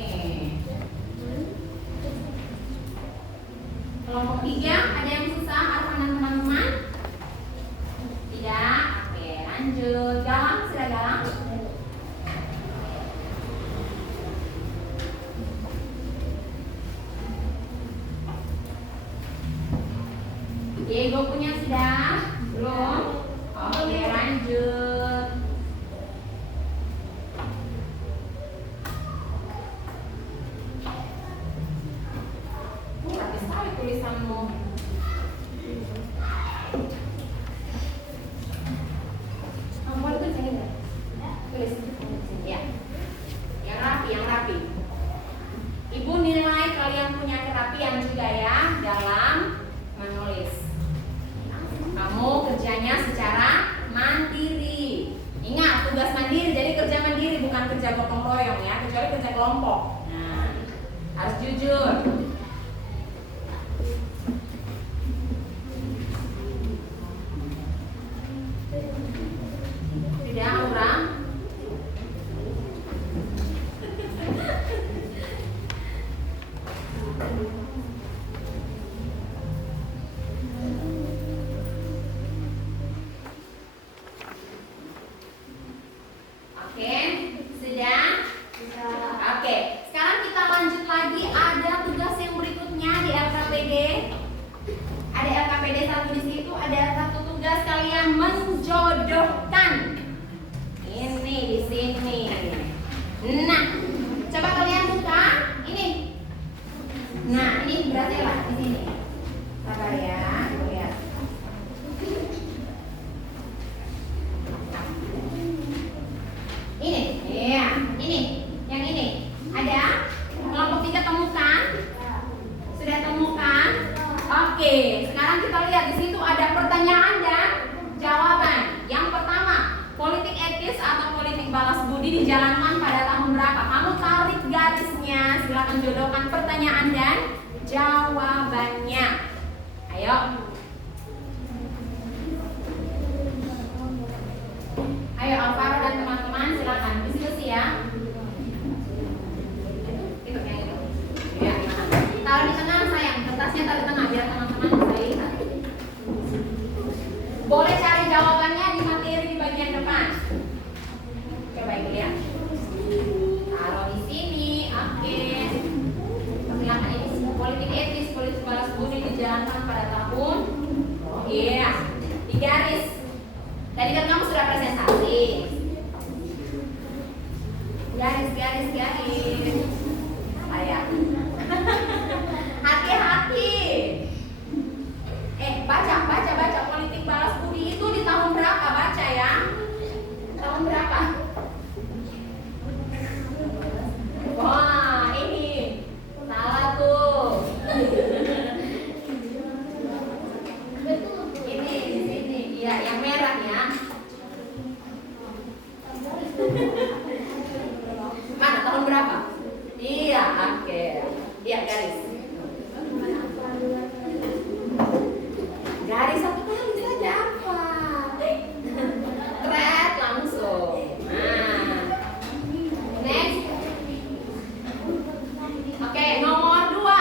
Kelompok 3, ada yang susah, Arfan dan teman-teman? Tidak? Oke, lanjut. Galang, sudah Galang? Diego punya sudah? Belum? Oke, lanjut. Rapi sekali tulisanmu. Kamu itu saya enggak? Tulis. Ya. Yang rapi, yang rapi. Ibu nilai kalian punya kerapian juga ya dalam menulis. Kamu kerjanya secara mandiri. Ingat, tugas mandiri, jadi kerja mandiri bukan kerja gotong royong ya, kecuali kerja kelompok. Nah, harus jujur. Sudah, Aura? Oke, sudah? Oke, sekarang kita lanjut lagi. Ada tugas yang berikutnya di LKPD. Ada LKPD 1 di situ. Ada satu tugas kalian menjodohkan. Ini di sini. Nah, coba kalian buka. Ini. Nah, ini berarti lah di sini. Sabar ya, lihat. Ini, ya, ini, yang ini. Ada? Kelompok 3 temukan? Sudah temukan? Oke, sekarang kita lihat di situ ada pertanyaan dan jawaban. Yang pertama, politik etis atau politik balas budi dijalankan pada tahun berapa? Kamu tarik garisnya, silakan jodohkan pertanyaan dan jawabannya. Ayo. Ayo Alvaro dan teman-teman silakan diskusi ya. Itu yang itu. Ya. Taruh di tengah sayang, kertasnya taruh di tengah biar teman-teman bisa lihat. Boleh cari jawabannya di materi di bagian depan. Coba ibu lihat. Taruh di sini, oke. Silakan ini politik etis, politik balas budi dijalankan pada tahun. Iya, di garis. Tadi kan kamu sudah presentasi. Garis. Sayang. Hati-hati. Baca. Politik balas budi itu di tahun berapa? Baca ya. Tahun berapa? Wah, ini salah tuh. Ini di sini, ya, yang merah ya. Mana tahun berapa? Iya, oke. Iya, garis. Garis satu kali saja apa? Thread langsung. Nah, next. Oke, nomor 2.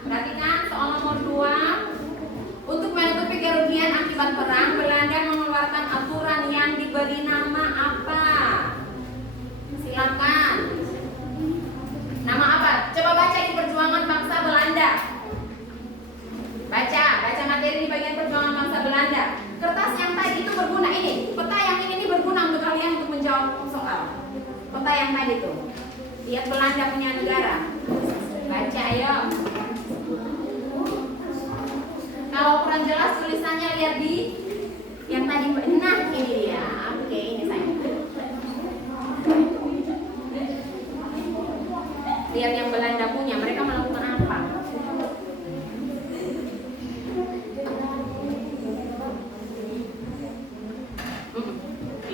Perhatikan soal nomor 2. Untuk menutupi kerugian akibat perang, Belanda mengeluarkan aturan yang diberi nama apa? Silakan. Nama apa? Coba baca di perjuangan bangsa Belanda. Baca materi di bagian perjuangan bangsa Belanda. Kertas yang tadi itu berguna ini. Peta yang ini berguna untuk kalian untuk menjawab soal. Peta yang tadi itu. Lihat Belanda punya negara. Baca ayo. Kalau kurang jelas tulisannya lihat di yang tadi. Nah ini dia. Oke, ini saya. Lihat yang Belanda punya. Mereka melakukan apa?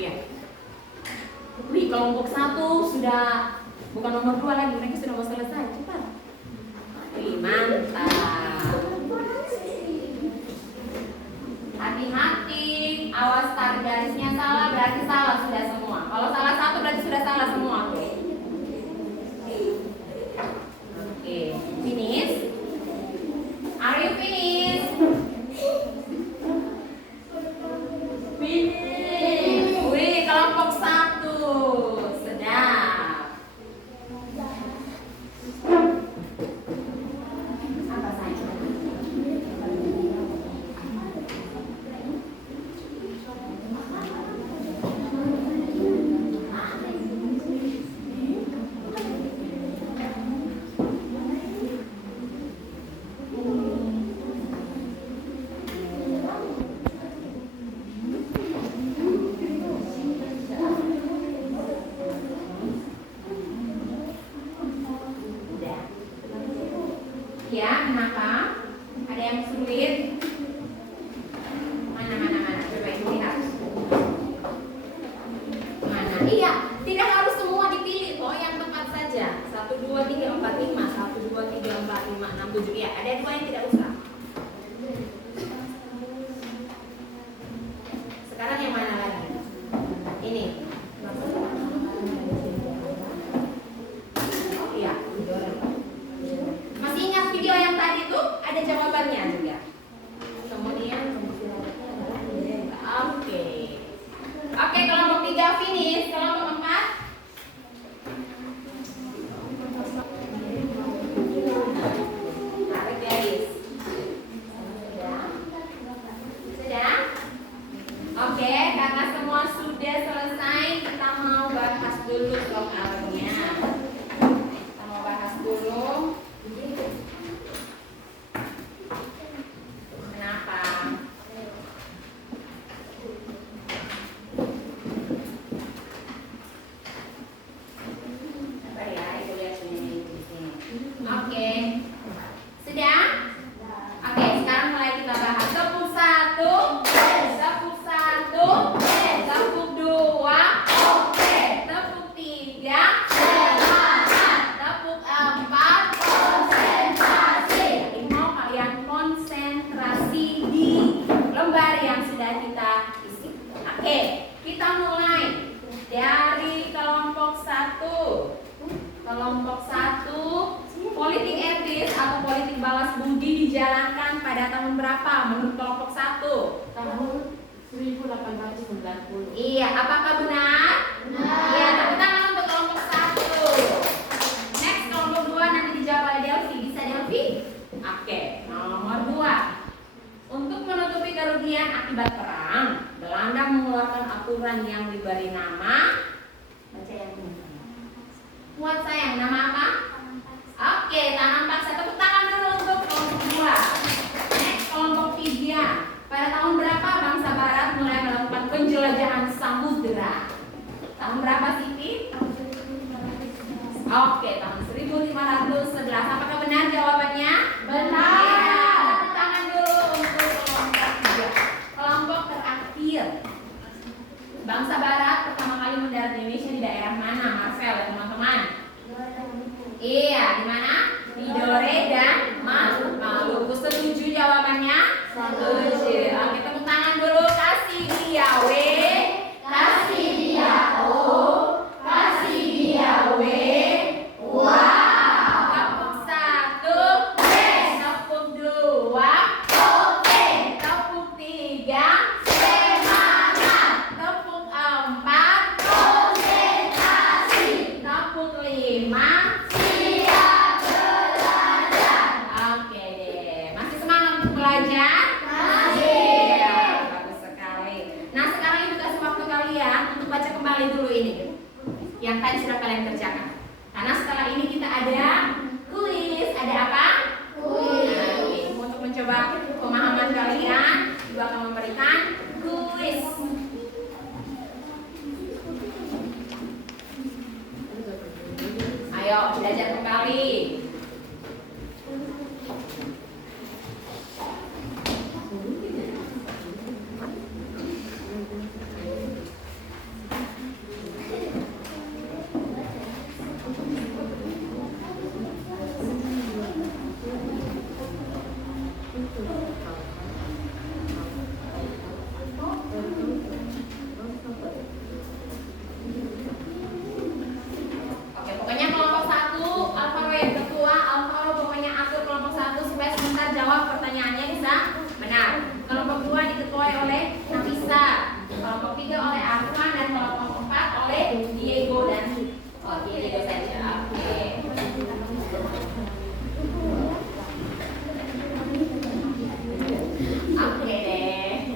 Iya. Wih, kelompok 1 sudah bukan nomor 2 lagi. Mereka sudah mau selesai. Cepat. Wih, mantap. Hati-hati, awas tarik garisnya salah berarti salah sudah semua. Kalau salah satu berarti sudah salah semua. Oke. Finish? Are you finish? Finish. Wih, kelompok 1 sedap. Ada yang sulit? Mana? Coba ibu lihat. Mana? Iya, tidak harus semua dipilih kok, yang tepat saja. 1, 2, 3, 4, 5. 1, 2, 3, 4, 5, 6, 7. Ya, ada 2 yang tidak usah. Sekarang yang mana lagi? Ini. Oh iya. Masih ingat video yang tadi tuh? Ada jawabannya juga. Kemudian Oke, kelompok 3 finish. Kelompok 4 tarik garis. Sudah? Oke, karena semua sudah selesai, kita mau bahas dulu soalnya. Kita mau bahas dulu. Kenapa? Sabar ya, ibu lihat di sini. Oke. Sudah? Oke, sekarang mulai kita bahas. Tepuk 1, tepuk 1, tepuk 2, oke. Tepuk 3, semangat. Tepuk 4, konsentrasi. Ini mau kalian konsentrasi di lembar yang sudah kita isi. Oke, kita mulai dari kelompok 1. Kelompok 1, politik etis atau politik balas budi dijalankan pada tahun berapa menurut kelompok 1? Tahun 1890. Iya, apakah benar? Benar. Iya, tepuk tangan untuk kelompok 1. Next, kelompok 2 nanti dijawab oleh Delvi. Bisa Delvi? Oke, nomor 2. Untuk menutupi kerugian akibat perang, Belanda mengeluarkan aturan yang diberi nama, baca yang ini. Buat sayang, nama apa? Oke, tanam paksa. Tepuk tangan dulu untuk kelompok 2. Next, kelompok 3. Pada tahun berapa bangsa Barat mulai melakukan penjelajahan samudera? Tahun berapa Siti? Oke, tahun 1511. Apakah benar jawabannya? Benar. Ya, tepuk tangan dulu untuk kelompok 3. Kelompok terakhir. Bangsa Barat pertama kali mendarat di Indonesia di daerah mana, Marcel dan teman-teman? Iya, di mana? Di Dore dan Maluku. Setuju jawabannya? Setuju. Oke, tepuk tangan dulu. Kasih dia W, kasih dia O, kasih dia W. Wow. Tepuk 1, tepuk 2, oke. Tepuk 3, semangat. Tepuk 4, konsentrasi. Tepuk 5, siap belajar. Oke deh. Masih semangat untuk belajar? Masih. Ya, bagus sekali. Nah, sekarang ibu kasih waktu kalian untuk baca kembali dulu ini yang tadi sudah kalian kerjakan. Karena setelah ini kita ada kuis. Ada apa? Kuis. Nah, untuk mencoba pemahaman kalian, ibu akan memberikan kuis. Ayo belajar kembali. Oke, pokoknya kelompok 1, Alvaro yang ketua, Alvaro pokoknya atur kelompok 1 supaya sebentar jawab pertanyaannya bisa benar. Kelompok 2 diketuai oleh Nafisa, kelompok 3 oleh Arfan, dan kelompok 4 oleh Diego dan Diego saja. Oke. Oke deh.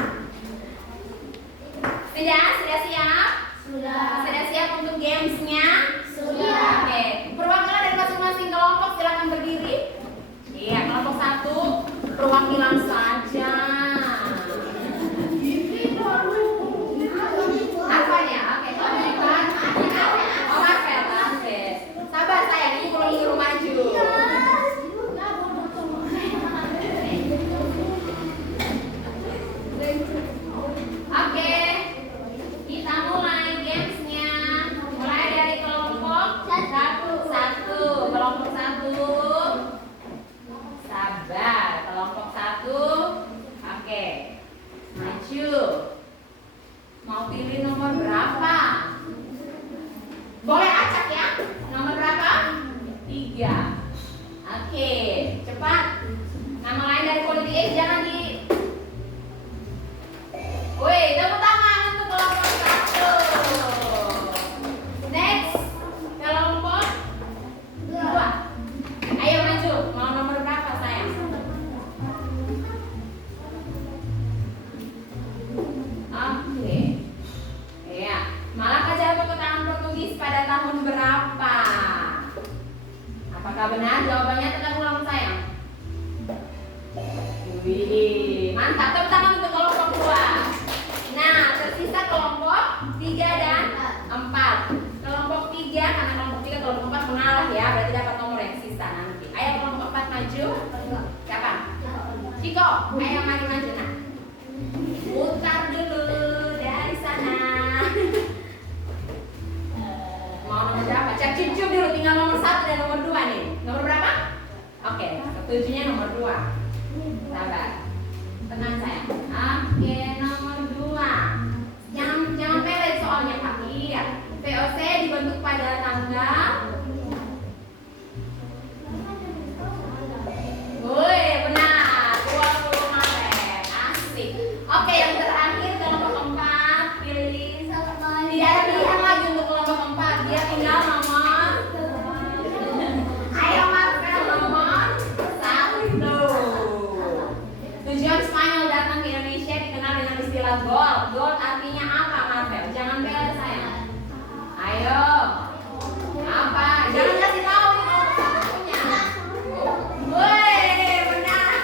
Sudah siap? Sudah siap untuk gamesnya? Sudah. Oke, perwakilan dari masing-masing kelompok silakan berdiri. Iya, kelompok 1 perwakilan saja. Apa ya? Oke, oh Marvel, oke. Sabar sayang, ini perlu maju. dari politik jangan di. Woi, tepuk tangan untuk kelompok 1. Next, kelompok 2. Ayo maju, mau nomor berapa sayang? Oke. Ya, Malaka jatuh ke tangan Portugis pada tahun berapa? Apakah benar? Jawabannya tekan ulang sayang. Wih, mantap. Tepuk tangan untuk kelompok 2. Nah, tersisa kelompok 3 dan 4. Kelompok 3, karena kelompok 3 kelompok 4 mengalah ya, berarti dapat nomor yang sisa nanti. Ayo kelompok 4 maju. Siapa? Ciko, ayo mari maju nah. Putar dulu dari sana. Mau nomor berapa? Cek cup dulu, tinggal nomor 1 dan nomor 2 nih. Nomor berapa? Oke, ketujuhnya nomor 2. Sabar. Tenang sayang. Oke, nomor 2. Jangan pelet soalnya Pak. Iya. VOC dibentuk pada tanggal. Woi, benar. 20 Maret. Asik. Oke, yang terakhir kelompok 4 pilih. Tidak ada pilihan lagi untuk kelompok 4. Dia tinggal nomor. Ayo Marvel nomor 1. Tujuan Spanyol datang ke Indonesia dikenal dengan istilah gold. Gold artinya apa Marvel? Jangan bela saya. Ayo. Apa? Jangan kasih tahu nih kalau satunya. Woi, benar.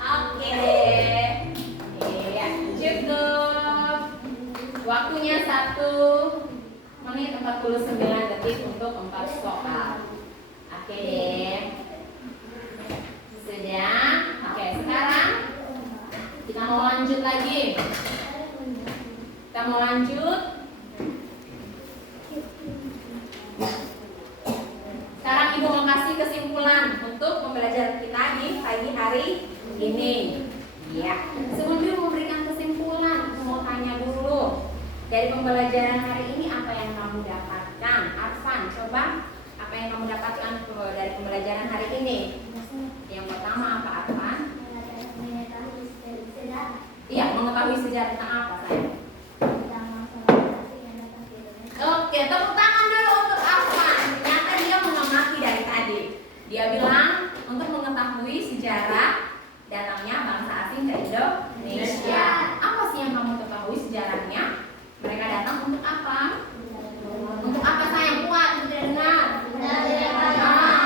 Oke. Iya, cukup. Waktunya 1 menit 49 detik untuk 4 soal. Oke deh. Sudah. Oke, sekarang kita mau lanjut lagi. Kita mau lanjut. Sekarang Ibu mau kasih kesimpulan untuk pembelajaran kita di pagi hari ini. Ya. Sebelum Ibu memberikan kesimpulan, aku mau tanya dulu. Dari pembelajaran hari ini apa yang kamu dapatkan? Arfan, coba apa yang kamu dapatkan dari pembelajaran hari ini? Yang pertama apa Arfan? Iya, mengetahui sejarah tentang apa sayang? Oke, tepuk tangan dulu untuk Arfan. Ternyata dia mengamati dari tadi. Dia bilang untuk mengetahui sejarah datangnya bangsa asing ke Indonesia. Apa sih yang kamu ketahui sejarahnya? Mereka datang untuk apa? Untuk apa sayang? Kuat, tidak dengar.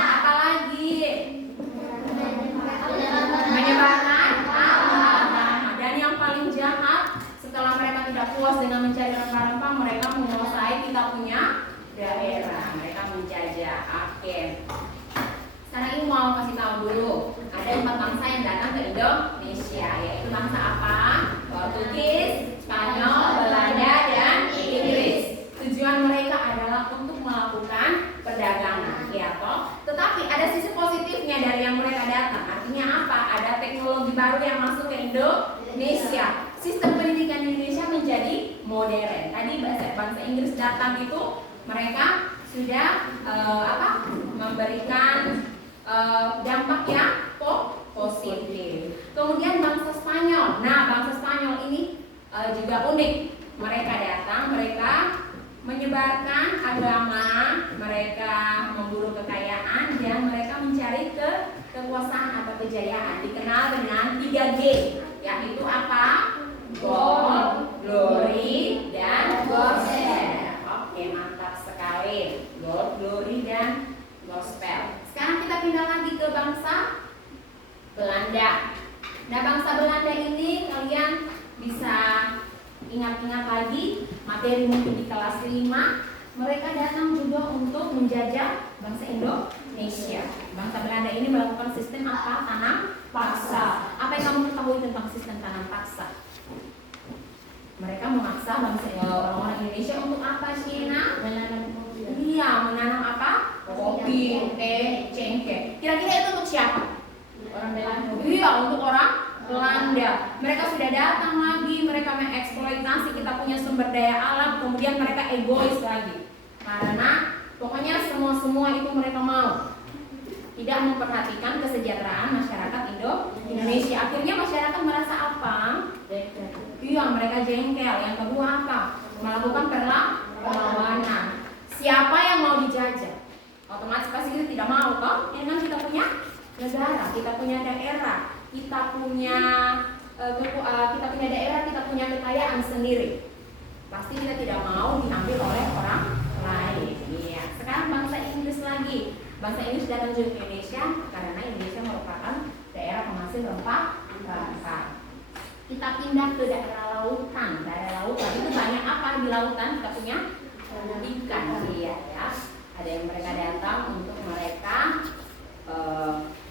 Apa lagi? Menyebarkan agama. Dan yang paling jahat, setelah mereka tidak puas dengan mencari rempah-rempah, mereka menguasai kita punya daerah. Mereka menjajah. Oke. Sekarang ini mau kasih tahu dulu. Ada 4 bangsa yang datang ke Indonesia, yaitu bangsa apa? Portugis, Spanyol, Belanda, dan Inggris. Tujuan mereka adalah untuk melakukan perdagangan, ya toh. Tetapi ada sisi positifnya dari yang mereka datang. Artinya apa? Ada teknologi baru yang masuk ke Indonesia. Sistem pendidikan Indonesia menjadi modern. Tadi bangsa Inggris datang itu mereka sudah memberikan dampak yang positif. Kemudian bangsa Spanyol. Nah, bangsa Spanyol ini juga unik. Mereka datang, mereka menyebarkan agama, mereka memburu kekayaan, dan mereka mencari kekuasaan atau kejayaan. Dikenal dengan 3G, yaitu apa? Gold, glory, dan gospel. Oke, mantap sekali. Gold, glory, dan gospel. Sekarang kita pindah lagi ke bangsa Belanda. Nah, bangsa Belanda ini kalian bisa ingat-ingat lagi materi mungkin di kelas 5. Mereka datang juga untuk menjajah bangsa Indonesia. Bangsa Belanda ini melakukan sistem apa? Tanam paksa. Apa yang kamu ketahui tentang sistem tanam paksa? Mereka memaksa bangsa orang-orang Indonesia untuk apa, Shina? Iya, menanam apa? Kopi, teh, cengkeh. Kira-kira itu untuk siapa? Orang Belanda. Iya, untuk orang Belanda. Mereka sudah datang lagi, mereka mengeksploitasi kita punya sumber daya alam, kemudian mereka egois lagi. Karena pokoknya semua itu mereka mau. Tidak memperhatikan kesejahteraan masyarakat Indonesia. Iya, mereka jengkel. Yang kedua apa? Melakukan perlawanan. Siapa yang mau dijajah? Otomatis pasti kita tidak mau, kan? Ini kan kita punya negara, kita punya daerah, kita punya daerah, kita punya kekayaan sendiri. Pasti kita tidak mau diambil oleh orang lain. Iya. Sekarang bangsa Inggris lagi. Bangsa Inggris datang ke Indonesia karena Indonesia merupakan daerah penghasil rempah-rempah. Kita pindah ke daerah lautan. Daerah lautan itu banyak apa di lautan? Kita punya ikan, iya ya. Ada yang mereka datang untuk mereka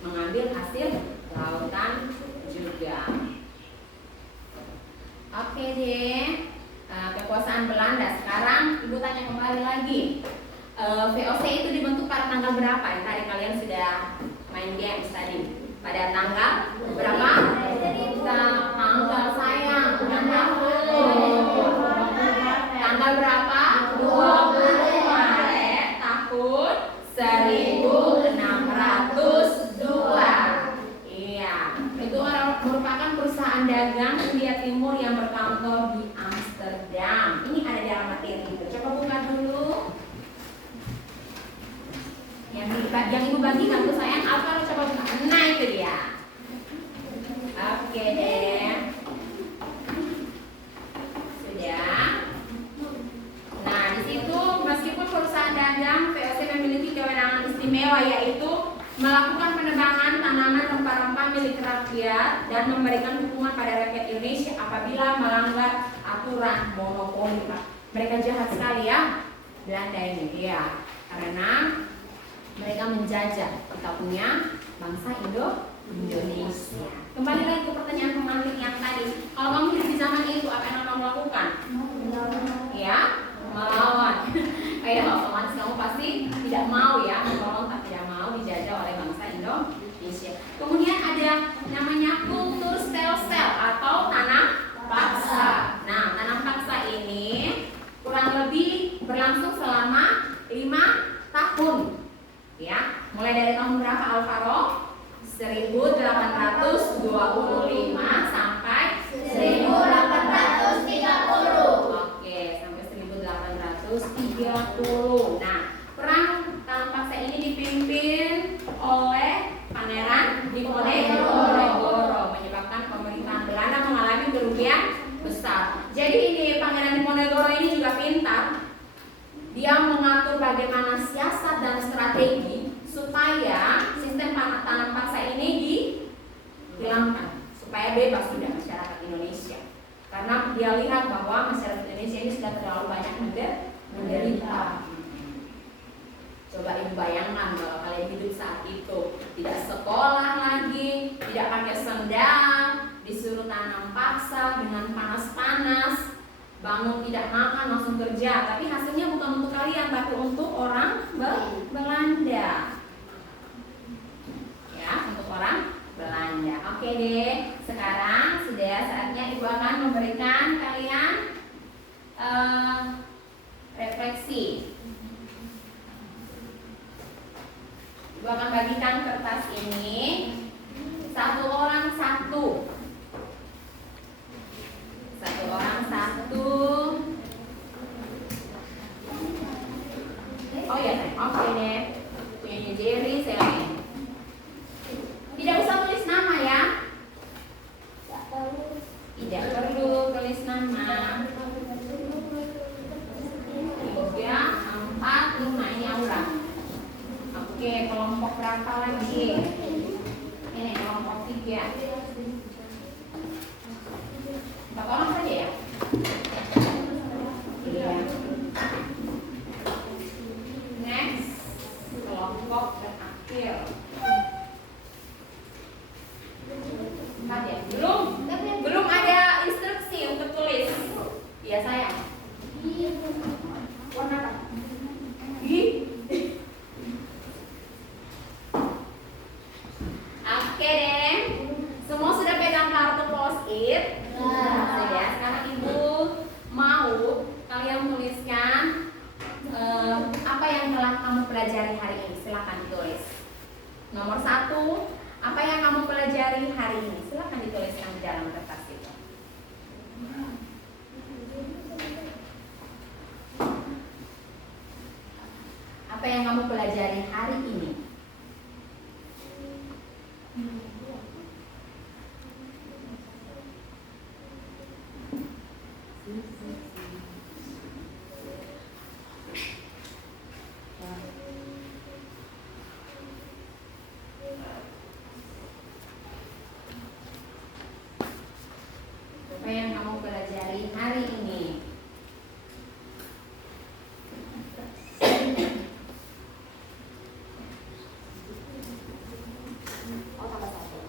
mengambil hasil lautan juga. Oke deh. Kekuasaan Belanda. Sekarang Ibu tanya kembali lagi. VOC itu dibentuk pada tanggal berapa? Yang tadi kalian sudah main games tadi. Pada tanggal berapa? Tanggal sayang. Tanggal berapa? 20 Maret tahun 1602. Iya. Itu merupakan perusahaan dagang India Timur yang berkantor di Amsterdam. Ini ada dalam materi itu. Coba buka dulu. Yang Ibu bagikan tuh sayang, Alvaro coba buka. Nah itu dia. Oke deh. Sudah. Nah di situ meskipun perusahaan dagang VOC memiliki kewenangan istimewa yaitu melakukan penebangan tanaman rempah-rempah milik rakyat dan memberikan hukuman pada rakyat Indonesia apabila melanggar aturan monopoli. Mereka jahat sekali ya Belanda ini ya, karena mereka menjajah kita punya bangsa Indonesia. Kembali lagi ke pertanyaan pemantik yang tadi. Kalau kamu hidup di zaman itu, apa yang kamu lakukan? Ya, melawan. Kayak otomatis kamu pasti tidak mau ya, memberontak, tidak mau dijajah oleh bangsa Indonesia. Kemudian ada namanya kultur stel-stel atau tanam paksa. Nah, tanam paksa ini kurang lebih berlangsung selama 5 tahun. Ya, mulai dari tahun berapa Alvaro? 1825 sampai 1830. Oke, sampai 1830. Nah, perang tanam paksa ini dipimpin oleh Pangeran Diponegoro, menyebabkan pemerintahan Belanda mengalami kerugian besar. Jadi ini Pangeran Diponegoro ini juga pintar. Dia mengatur bagaimana siasat dan strategi supaya sistem tanam paksa ini dihilangkan, supaya bebas sudah masyarakat Indonesia. Karena dia lihat bahwa masyarakat Indonesia ini sudah terlalu banyak menderita. Coba Ibu bayangkan kalau kalian hidup saat itu, tidak sekolah lagi, tidak pakai sendal, disuruh tanam paksa dengan panas-panas. Bangun tidak makan langsung kerja, tapi hasilnya bukan untuk kalian tapi untuk orang Belanda. Ya, untuk orang Belanda. Oke deh, sekarang sudah saatnya Ibu akan memberikan kalian refleksi. Ibu akan bagikan kertas ini, satu orang satu. Satu orang satu. Oh ya, oke deh. Punyanya Jerry, saya lain. Tidak usah tulis nama ya. Tidak perlu tulis nama. 3, 4, 5 ini Aura. Oke, kelompok berapa lagi? Ini kelompok 3. 4 orang saja ya? Iya. Next, kelompok terakhir. 4 ya? Belum ada instruksi untuk tulis. Iya sayang. Warna apa? Oke deh. Semua sudah pegang kartu post-it. Ya, sekarang Ibu mau kalian tuliskan apa yang telah kamu pelajari hari ini. Silakan ditulis. Nomor 1, apa yang kamu pelajari hari ini? Silakan dituliskan di dalam kertas itu. Apa yang kamu pelajari hari ini? Apa yang kamu pelajari hari ini? Oh, tambah satu.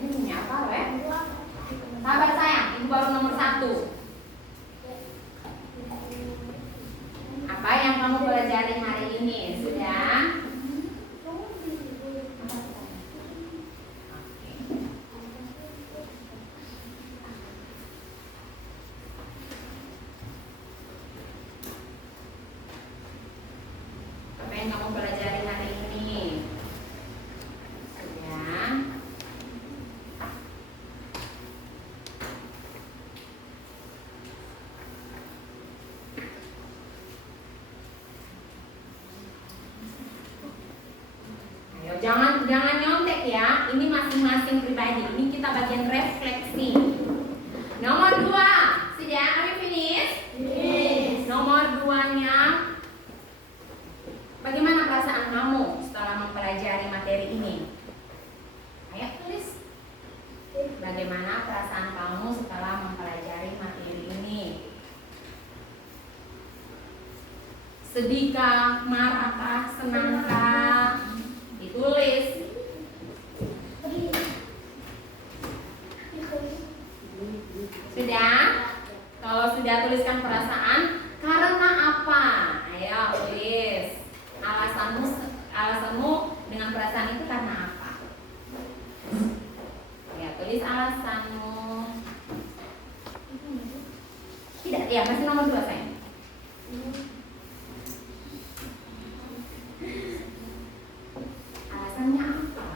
Ini punya apa, Weh? Sabar sayang, itu baru nomor 1. Apa yang kamu pelajari hari ini? Sudah? Apa yang kamu pelajari hari ini? Sudah? Ayo, jangan nyontek ya. Ini masing-masing pribadi. Ini kita bagian refleksi. Nomor 2. Sudah? Are you finished? Yes. Nomor 2-nya, bagaimana perasaan kamu setelah mempelajari materi ini? Ayo tulis. Bagaimana perasaan kamu setelah mempelajari materi ini? Sedihkah, marahkah, senangkah? Ditulis. Sudah? Kalau sudah, tuliskan perasaan. Karena apa? Ayo tulis. Alasanmu dengan perasaan itu karena apa? Ya, tulis alasanmu. Tidak, ya masih nomor 2 sayang. Alasannya apa?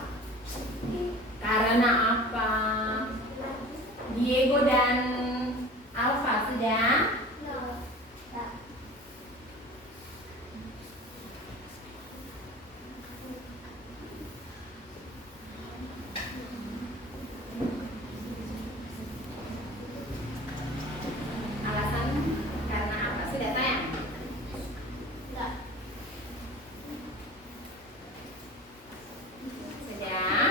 Karena apa? Diego dan Alfa sudah? Alasan karena apa? Sudah sayang? Sudah?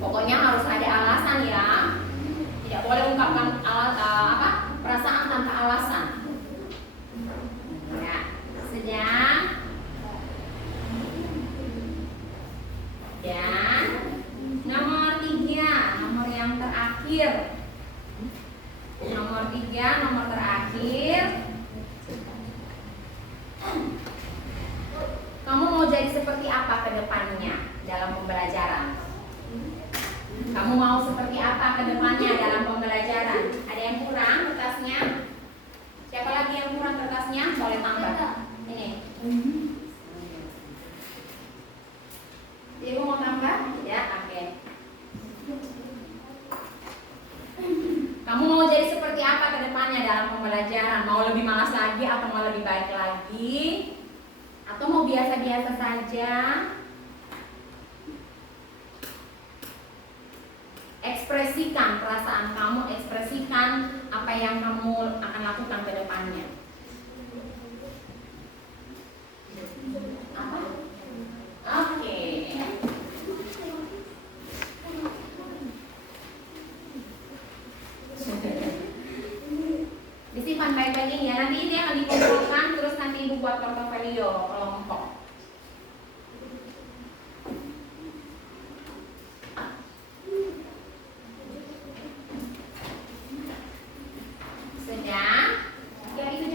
Pokoknya harus ada alasan ya. Tidak boleh ungkapkan perasaan tanpa alasan. Ya, sudah. Dan nomor 3, nomor yang terakhir. Nomor 3, nomor terakhir. Kamu mau jadi seperti apa ke depannya dalam pembelajaran? Kamu mau seperti apa ke depannya dalam pembelajaran? Ada yang kurang kertasnya? Siapa lagi yang kurang kertasnya? Boleh tambah. Ini. Ibu mau tambah? Tidak? Oke. Kamu mau jadi seperti apa ke depannya dalam pembelajaran? Mau lebih malas lagi atau mau lebih baik lagi? Atau mau biasa-biasa saja? Ekspresikan perasaan kamu, ekspresikan apa yang kamu akan lakukan ke depannya. Apa? Oke. Disimpan baik-baik ya. Nanti ini akan dikumpulkan, terus nanti ibu buat portofolio kelompok. Sudah? Ya itu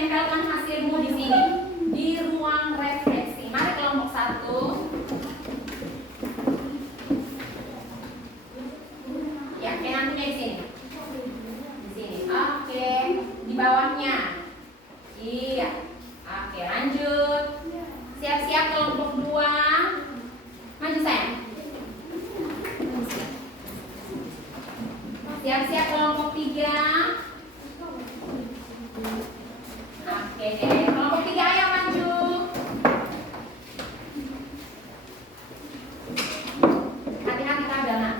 tempelkan hasilmu di sini di ruang refleksi. Mari kelompok 1. Ya, nantinya di sini. Di sini. Oke, di bawahnya. Iya. Oke, lanjut. Siap-siap kelompok 2. Maju sayang. Siap-siap kelompok 3. Oke deh, kelompok 3 ayo maju. Hati-hati kabel nak.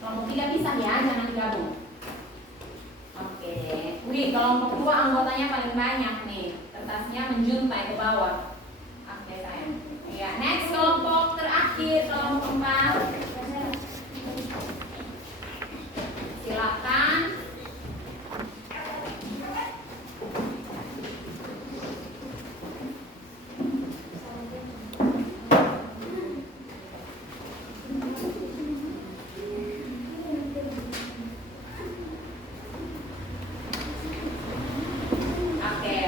Kelompok 3 pisah ya, jangan digabung. Oke deh. Wih, kelompok 2 anggotanya paling banyak nih. Kertasnya menjuntai ke bawah. Oke sayang. Ya, next kelompok terakhir, kelompok 4. Silakan. Oke.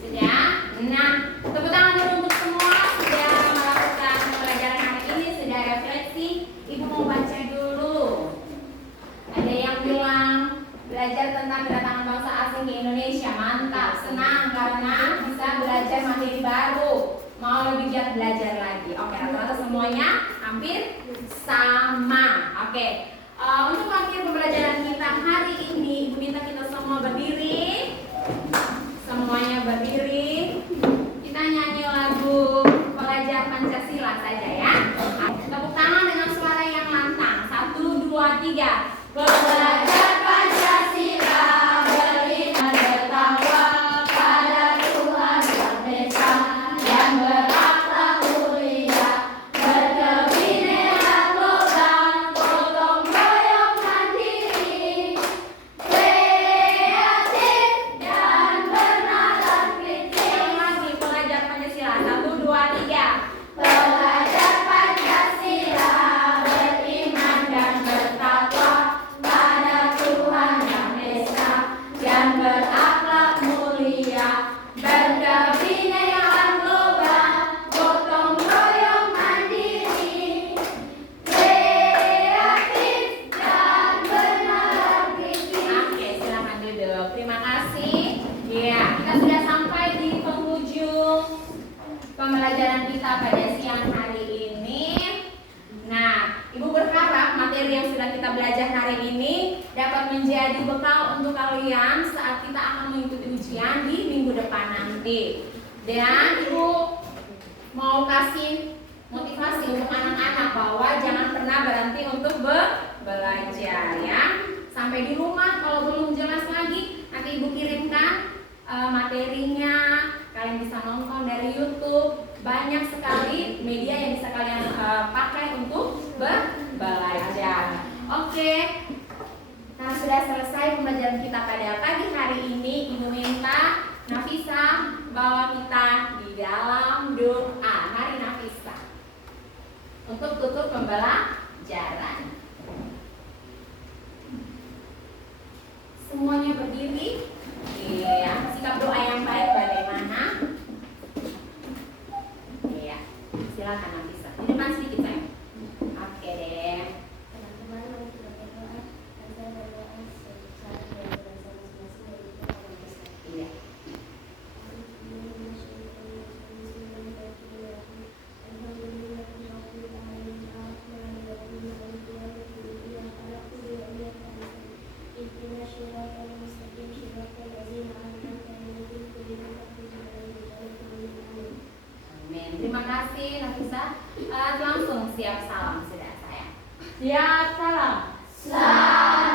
Sudah? Nah, tepuk tangan dulu untuk semua sudah melakukan pembelajaran hari ini, sudah refleksi. Ibu mau baca dulu. Ada yang bilang belajar tentang kedatangan bangsa asing ke Indonesia. Mantap, senang karena bisa belajar materi baru. Mau lebih giat belajar lagi. Oke, rata-rata semuanya hampir sama. Oke. Untuk akhir pembelajaran kita hari ini, Ibu minta kita semua berdiri. Semuanya berdiri. Kita nyanyi lagu Pelajar Pancasila saja ya. Tepuk tangan dengan suara yang lantang. 1, 2, 3. Pelajar Pancasila beriman bertakwa pada Tuhan Yang Esa, yang berakhlak mulia, berkebinekaan global, gotong royong mandiri, kreatif dan bernalar kritis. Lagi pelajar Pancasila. 1, 2, 3. Pelajar Pancasila beriman dan bertakwa pada Tuhan Yang Esa, yang berakhlak mulia, berkebinekaan global, gotong royong mandiri, kreatif dan bernalar kritis. Oke, silakan duduk. Terima kasih. Ya, kita sudah sampai di penghujung pembelajaran kita pada siang hari ini. Nah, Ibu berharap materi yang sudah kita belajar hari ini dapat menjadi bekal untuk kalian saat kita akan mengikuti ujian di minggu depan nanti. Dan Ibu mau kasih motivasi untuk anak-anak bahwa jangan pernah berhenti untuk belajar ya. Sampai di rumah kalau belum jelas lagi, nanti Ibu kirimkan materinya. Kalian bisa nonton dari YouTube. Banyak sekali media yang bisa kalian pakai untuk belajar. Oke. Nah, sudah selesai pembelajaran kita pada pagi hari ini. Ibu minta Nafisa bawa kita di dalam doa. Mari Nafisa. Untuk tutup pembelajaran. Semuanya berdiri. Iya, sikap doa yang baik bagaimana? Iya, silakan Nafisa. Di depan sedikit sayang. Oke deh. Teman-teman, mari kita berdoa. Dan saya berdoa secara bersama-sama dari kita. Iya. Amin. Terima kasih Nafisa. Langsung siap salam sudah sayang. Siap salam. Selamat